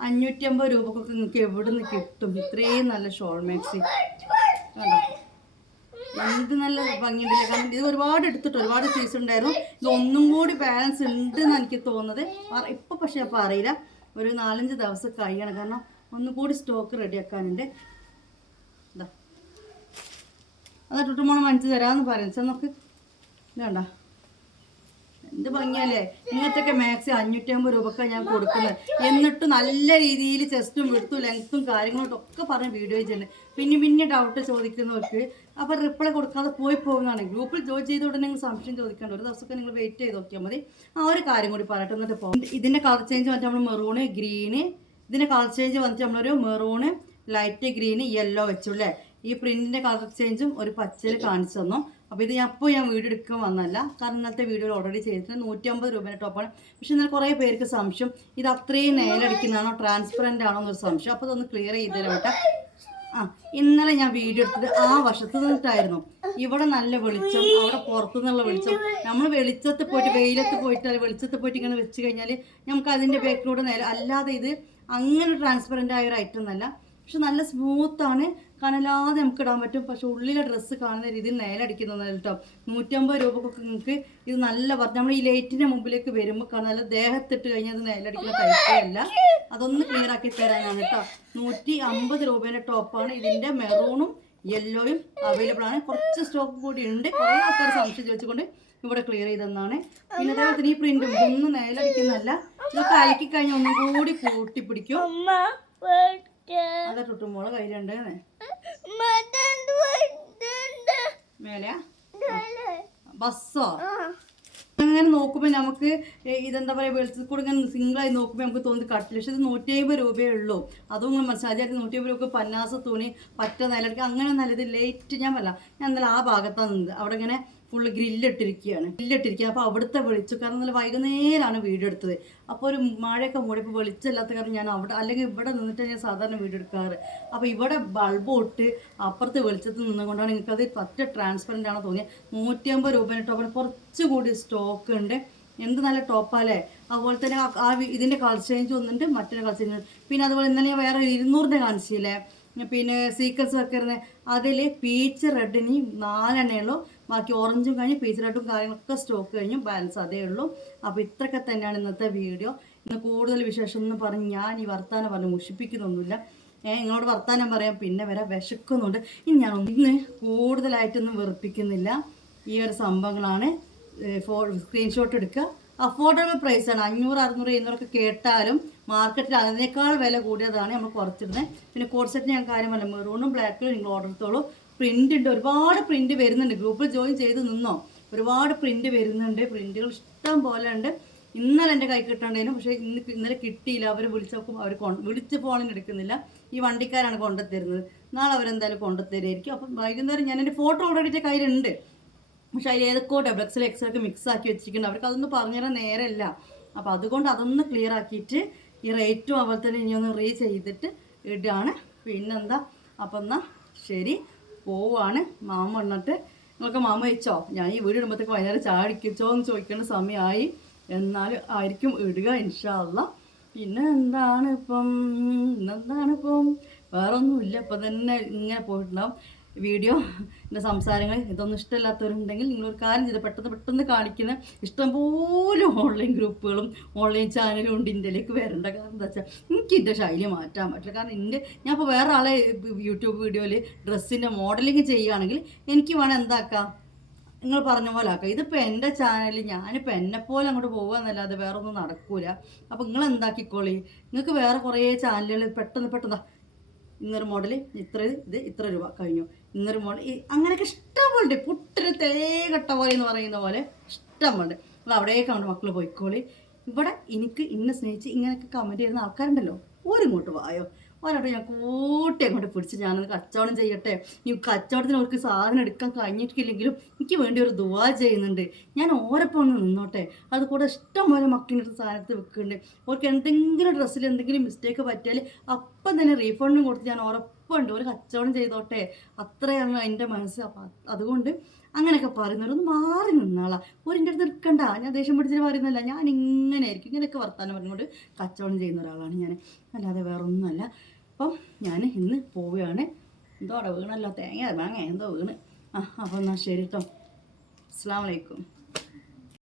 550 രൂപക്കൊക്കെ നിങ്ങൾക്ക് എവിടെ നിന്ന് കിട്ടും ഇത്രയും നല്ല ഷോൾ മാക്സി? കണ്ടോ എന്ത് നല്ല ഭംഗിയുണ്ടല്ലേ. കാരണം ഇത് ഒരുപാട് എടുത്തിട്ട് ഒരുപാട് പീസ് ഉണ്ടായിരുന്നു. ഇതൊന്നും കൂടി ബാലൻസ് ഉണ്ടെന്ന് എനിക്ക് തോന്നുന്നത്. ഇപ്പം പക്ഷേ അപ്പോൾ അറിയില്ല. ഒരു 4-5 ദിവസം കഴിയണം. കാരണം ഒന്നും കൂടി സ്റ്റോക്ക് റെഡിയാക്കാനുണ്ട്. ഇതാ അതാ തൊട്ടുമോണം മനസ്സിൽ തരാമെന്ന് പറയുന്നത്. നമുക്ക് ഇത് കണ്ട എന്ത് ഭംഗിയല്ലേ. ഇങ്ങനത്തെയൊക്കെ മാക്സി 550 രൂപക്കാണ് ഞാൻ കൊടുക്കുന്നത്. എന്നിട്ട് നല്ല രീതിയിൽ ചെസ്റ്റും വിടുത്തും ലെങ്ത്തും കാര്യങ്ങളും ഒക്കെ പറഞ്ഞ് വീഡിയോ ചെയ്യുന്നുണ്ട്. പിന്നെ ഡൗട്ട് ചോദിക്കുന്നവർക്ക് അപ്പോൾ റിപ്ലൈ കൊടുക്കാതെ പോയി പോകുന്നതാണ്. ഗ്രൂപ്പിൽ ജോയിൻ ചെയ്ത ഉടനെ നിങ്ങൾ സംശയം ചോദിക്കേണ്ട. ഒരു ദിവസമൊക്കെ നിങ്ങൾ വെയിറ്റ് ചെയ്ത് നോക്കിയാൽ മതി. ആ ഒരു കാര്യം കൂടി പറയട്ടെ എന്നിട്ട് പോകും. ഇതിൻ്റെ കളർ ചേഞ്ച് വന്നിട്ട് നമ്മൾ മെറൂണ് ഗ്രീന്, ഇതിൻ്റെ കളർ ചേഞ്ച് വന്നിട്ട് നമ്മളൊരു മെറൂണ് ലൈറ്റ് ഗ്രീന് യെല്ലോ വെച്ചു അല്ലേ. ഈ പ്രിന്റിൻ്റെ കളർ ചേഞ്ചും ഒരു പച്ചയിൽ കാണിച്ചു തന്നു. അപ്പോൾ ഇത് ഞാൻ വീഡിയോ എടുക്കാൻ വന്നല്ല, കാരണം ഇന്നത്തെ വീഡിയോയിൽ ഓൾറെഡി ചെയ്തിട്ടുണ്ട്. 150 രൂപേൻ്റെ ടോപ്പാണ്. പക്ഷെ ഇന്നലെ കുറേ പേർക്ക് സംശയം ഇത് അത്രയും നേലടിക്കുന്നതാണോ ട്രാൻസ്പെറൻ്റ് ആണോ എന്നൊരു സംശയം. അപ്പോൾ അതൊന്ന് ക്ലിയർ ചെയ്ത് തരാം കേട്ടോ. ഇന്നലെ ഞാൻ വീഡിയോ എടുത്തത് ആ വശത്ത് നിന്നിട്ടായിരുന്നു. ഇവിടെ നല്ല വെളിച്ചം, അവിടെ പുറത്തുനിന്നുള്ള വെളിച്ചം. നമ്മൾ വെളിച്ചത്ത് പോയിട്ട് വെയിലത്ത് പോയിട്ട് വെളിച്ചത്ത് പോയിട്ട് ഇങ്ങനെ വെച്ച് കഴിഞ്ഞാൽ നമുക്ക് അതിൻ്റെ ബാക്കിലൂടെ നേരെ, അല്ലാതെ ഇത് അങ്ങനെ ട്രാൻസ്പെറൻ്റ് ആയ ഒരു ഐറ്റം എന്നല്ല. പക്ഷെ നല്ല സ്മൂത്താണ്, കനലാതെ നമുക്ക് ഇടാൻ പറ്റും. പക്ഷെ ഉള്ളിലെ ഡ്രസ്സ് കാണുന്ന രീതിയിൽ നേലടിക്കുന്നതല്ല കേട്ടോ. 150 രൂപക്കൊക്കെ നിങ്ങൾക്ക് ഇത് നല്ല നമ്മൾ ഈ ലൈറ്റിൻ്റെ മുമ്പിലേക്ക് വരുമ്പോൾ നല്ല ദേഹത്തിട്ട് കഴിഞ്ഞാൽ അത് നേലടിക്കുന്ന ടൈപ്പേ അല്ല. അതൊന്ന് ക്ലിയർ ആക്കി തരാനാണ് കേട്ടോ. 150 രൂപേൻ്റെ ടോപ്പാണ്. ഇതിൻ്റെ മെറൂണും യെല്ലോയും അവൈലബിൾ ആണ്. കുറച്ച് സ്റ്റോക്ക് കൂടി ഉണ്ട്. കുറേ ആൾക്കാർ സംശയം ചോദിച്ചുകൊണ്ട് ഇവിടെ ക്ലിയർ ചെയ്തെന്നാണ്. പിന്നെ അതേപോലെ ഈ പ്രിന്റും ഒന്നും നേലടിക്കുന്നതല്ല. ഇതൊക്കെ അലക്കി കഴിഞ്ഞാൽ ഒന്നും കൂടി കൂട്ടിപ്പിടിക്കും. അതെ ടുട്ടുമോളെ കയ്യിലുണ്ട് മേലെയാ ബസ്സോ. അങ്ങനെ നോക്കുമ്പോൾ നമുക്ക് ഇതെന്താ പറയുക, വെളിച്ചത്തിൽ കൂടെ ഇങ്ങനെ സിംഗിളായി നോക്കുമ്പോൾ നമുക്ക് തോന്നി കട്ടില്ല. പക്ഷെ ഇത് 150 രൂപയേ ഉള്ളൂ. അതും നിങ്ങൾ മനസ്സിലാക്കി 150 രൂപ പന്നാസ തുണി പറ്റ നിലക്ക് അങ്ങനെ നല്ലത് ലേറ്റ് ഞാൻ ഇന്നലെ ആ ഭാഗത്താണ് നിന്നത്. അവിടെ ഇങ്ങനെ ഫുള്ള് ഗ്രില്ലിട്ടിരിക്കുകയാണ്. അപ്പോൾ അവിടുത്തെ വെളിച്ചം, കാരണം നല്ല വൈകുന്നേരമാണ് വീഡിയോ എടുത്തത്. അപ്പോൾ ഒരു മഴയൊക്കെ മൂടിയപ്പോൾ വെളിച്ചമില്ലാത്ത കാരണം ഞാൻ അവിടെ, അല്ലെങ്കിൽ ഇവിടെ നിന്നിട്ട് ഞാൻ സാധാരണ വീഡിയോ എടുക്കാറ്. അപ്പോൾ ഇവിടെ ബൾബ് ഇട്ട് അപ്പുറത്ത് വെളിച്ചത്തിൽ നിന്നുകൊണ്ടാണ് എനിക്കത് പറ്റ ട്രാൻസ്പെറൻ്റ് ആണോ തോന്നിയത്. 150 രൂപേൻ്റെ ടോപ്പിന് കുറച്ചുകൂടി സ്റ്റോക്ക് ഉണ്ട്. എന്ത് നല്ല ടോപ്പല്ലേ. അതുപോലെ തന്നെ ഇതിൻ്റെ കളർ ചേഞ്ച് ഒന്നുണ്ട്, മറ്റൊരു കളർ ചേഞ്ച്. പിന്നെ അതുപോലെ ഇന്നലെ വേറെ 200 കാണിച്ചില്ലേ, പിന്നെ സീക്വൻസ് വെക്കരുന്നത്. അതിൽ പീച്ച് റെഡിന് 4 എണ്ണയുള്ളൂ. ബാക്കി ഓറഞ്ചും കഴിഞ്ഞ് പീച്ച് റെഡും കാര്യങ്ങളൊക്കെ സ്റ്റോക്ക് കഴിഞ്ഞു. ബാലൻസ് അതേ ഉള്ളൂ. അപ്പോൾ ഇത്രയൊക്കെ തന്നെയാണ് ഇന്നത്തെ വീഡിയോ. ഇന്ന് കൂടുതൽ വിശേഷം എന്ന് പറഞ്ഞ് ഞാൻ ഈ വർത്താനം പറഞ്ഞ് മുഷിപ്പിക്കുന്നൊന്നുമില്ല. നിങ്ങളോട് വർത്താനം പറയാം, പിന്നെ വരെ വിശക്കുന്നുണ്ട്. ഇനി ഞാൻ ഇന്ന് കൂടുതലായിട്ടൊന്നും വെറുപ്പിക്കുന്നില്ല. ഈ ഒരു സംഭവങ്ങളാണ്. സ്ക്രീൻഷോട്ട് എടുക്കുക. അഫോർഡബിൾ പ്രൈസാണ്. 500, 600, 700 കേട്ടാലും മാർക്കറ്റിൽ അതിനേക്കാൾ വില കൂടിയതാണ് നമ്മൾ കുറച്ചിരുന്നത്. പിന്നെ കോഡ് സെറ്റ് ഞാൻ കാര്യമല്ല, മെറൂണും ബ്ലാക്കിലും നിങ്ങൾ ഓർഡർ എടുത്തോളൂ. പ്രിൻ്റ് ഉണ്ട്, ഒരുപാട് പ്രിൻ്റ് വരുന്നുണ്ട്. ഗ്രൂപ്പിൽ ജോയിൻ ചെയ്ത് നിന്നോ, ഒരുപാട് പ്രിൻ്റ് വരുന്നുണ്ട്. പ്രിൻ്റുകൾ ഇഷ്ടം പോലെ ഉണ്ട്. ഇന്നലെ എൻ്റെ കൈ കിട്ടേണ്ടതിനും, പക്ഷേ ഇന്നലെ കിട്ടിയില്ല. അവർ വിളിച്ചപ്പോൾ അവർ വിളിച്ച് ഫോണിന് എടുക്കുന്നില്ല. ഈ വണ്ടിക്കാരാണ് കൊണ്ടുത്തരുന്നത്. നാളെ അവരെന്തായാലും കൊണ്ടുത്തരുമായിരിക്കും. അപ്പം വൈകുന്നേരം ഞാൻ എൻ്റെ ഫോട്ടോ ഓൾറെഡി എൻ്റെ കയ്യിലുണ്ട്. പക്ഷേ അതിൽ ഏതൊക്കെ ഡബിൾ എക്സലൊക്കെ മിക്സ് ആക്കി വെച്ചിരിക്കുന്നുണ്ട്. അവർക്ക് അതൊന്നും പറഞ്ഞുതരാൻ നേരമല്ല. അപ്പോൾ അതുകൊണ്ട് അതൊന്ന് ക്ലിയർ ആക്കിയിട്ട് ഈ റേറ്റും അതുപോലെ തന്നെ ഇനി ഒന്ന് ചെയ്തിട്ട് ഇടുകയാണ്. പിന്നെന്താ, അപ്പം എന്നാൽ ശരി, പോവാണ്. മാമ വന്നിട്ട് നിങ്ങൾക്ക് മാമ കഴിച്ചോ, ഞാൻ ഈ വീട് ഇടുമ്പോഴത്തേക്ക് വൈകുന്നേരം ചാടിക്കിച്ചോ എന്ന് ചോദിക്കേണ്ട സമയമായി. എന്നാലും ആയിരിക്കും ഇടുക ഇൻഷാ അള്ളാ. പിന്നെ ഇന്നെന്താണ് ഇപ്പം വേറെ ഒന്നുമില്ല. ഇപ്പം തന്നെ ഇങ്ങനെ പോയിട്ടുണ്ടാവും വീഡിയോ. എൻ്റെ സംസാരങ്ങൾ ഇതൊന്നും ഇഷ്ടമില്ലാത്തവരുണ്ടെങ്കിൽ നിങ്ങളൊരു കാര്യം ചെയ്ത് പെട്ടെന്ന് കാണിക്കുന്ന ഇഷ്ടംപോലെ ഓൺലൈൻ ഗ്രൂപ്പുകളും ഓൺലൈൻ ചാനലും ഉണ്ട്. ഇന്ത്യയിലേക്ക് വരേണ്ട കാരണം എന്താ വെച്ചാൽ എനിക്ക് എൻ്റെ ശൈലി മാറ്റാൻ പറ്റില്ല. കാരണം ഞാൻ ഇപ്പോൾ വേറെ ആളെ യൂട്യൂബ് വീഡിയോയിൽ ഡ്രസ്സിൻ്റെ മോഡലിങ് ചെയ്യുകയാണെങ്കിൽ എനിക്ക് വേണം എന്താക്കാം, നിങ്ങൾ പറഞ്ഞ പോലെ ആക്കാം. ഇതിപ്പോൾ എൻ്റെ ചാനലിൽ ഞാനിപ്പോൾ എന്നെപ്പോലെ അങ്ങോട്ട് പോകുക എന്നല്ലാതെ വേറെ ഒന്നും നടക്കൂല. അപ്പോൾ നിങ്ങൾ എന്താക്കിക്കോളി. നിങ്ങൾക്ക് വേറെ കുറേ ചാനലുകൾ പെട്ടെന്ന് ഇന്നൊരു മോഡൽ ഇത്ര രൂപ കഴിഞ്ഞു, ഇന്നൊരു മോഡൽ അങ്ങനെയൊക്കെ ഇഷ്ടം പോലെ പുട്ടിന് തേകട്ട പോലെ എന്ന് പറയുന്ന പോലെ ഇഷ്ടം പോലെ. നിങ്ങൾ അവിടേക്ക് അങ്ങോട്ട് മക്കൾ പോയിക്കോളി. ഇവിടെ എനിക്ക് ഇന്നെ സ്നേഹിച്ച് ഇങ്ങനെയൊക്കെ കമൻറ്റ് ചെയ്യുന്ന ആൾക്കാരുണ്ടല്ലോ, ഓരിങ്ങോട്ട് വായോ, ഓരോട്ട് ഞാൻ കൂട്ടി അങ്ങോട്ട് പിടിച്ച് ഞാനത് കച്ചവടം ചെയ്യട്ടെ. ഈ കച്ചവടത്തിന് അവർക്ക് സാധനം എടുക്കാൻ കഴിഞ്ഞിട്ടില്ലെങ്കിലും എനിക്ക് വേണ്ടി ഒരു ദുആ ചെയ്യുന്നുണ്ട്. ഞാൻ ഓരപ്പം ഒന്ന് നിന്നോട്ടെ. അതുകൂടെ ഇഷ്ടം പോലെ മക്കളിൻ്റെ അടുത്ത് സാധനത്തിൽ വെക്കുന്നുണ്ട്. അവർക്ക് എന്തെങ്കിലും ഡ്രസ്സിൽ എന്തെങ്കിലും മിസ്റ്റേക്ക് പറ്റിയാൽ അപ്പം തന്നെ റീഫണ്ടും കൊടുത്ത് ഞാൻ ഉറപ്പുണ്ട് ഒരു കച്ചവടം ചെയ്തോട്ടെ. അത്രയാണ് എൻ്റെ മനസ്സ്. അപ്പം അതുകൊണ്ട് അങ്ങനെയൊക്കെ പറയുന്നവരൊന്ന് മാറി നിന്നാളാ. ഒരിൻ്റെ അടുത്ത് നിൽക്കണ്ട. ഞാൻ ദേഷ്യം പിടിച്ചിട്ട് പറയുന്നില്ല. ഞാൻ ഇങ്ങനെ ആയിരിക്കും, ഇങ്ങനെയൊക്കെ വർത്താനം പറഞ്ഞുകൊണ്ട് കച്ചവടം ചെയ്യുന്ന ഒരാളാണ് ഞാൻ, അല്ലാതെ വേറെ ഒന്നുമല്ല. അപ്പം ഞാൻ ഇന്ന് പോവുകയാണ്. എന്തോ അവിടെ വീണല്ലോ, തേങ്ങ മാങ്ങ എന്തോ വീണ്. അപ്പം എന്നാൽ ശരി കേട്ടോ. അസ്സലാമു അലൈക്കും.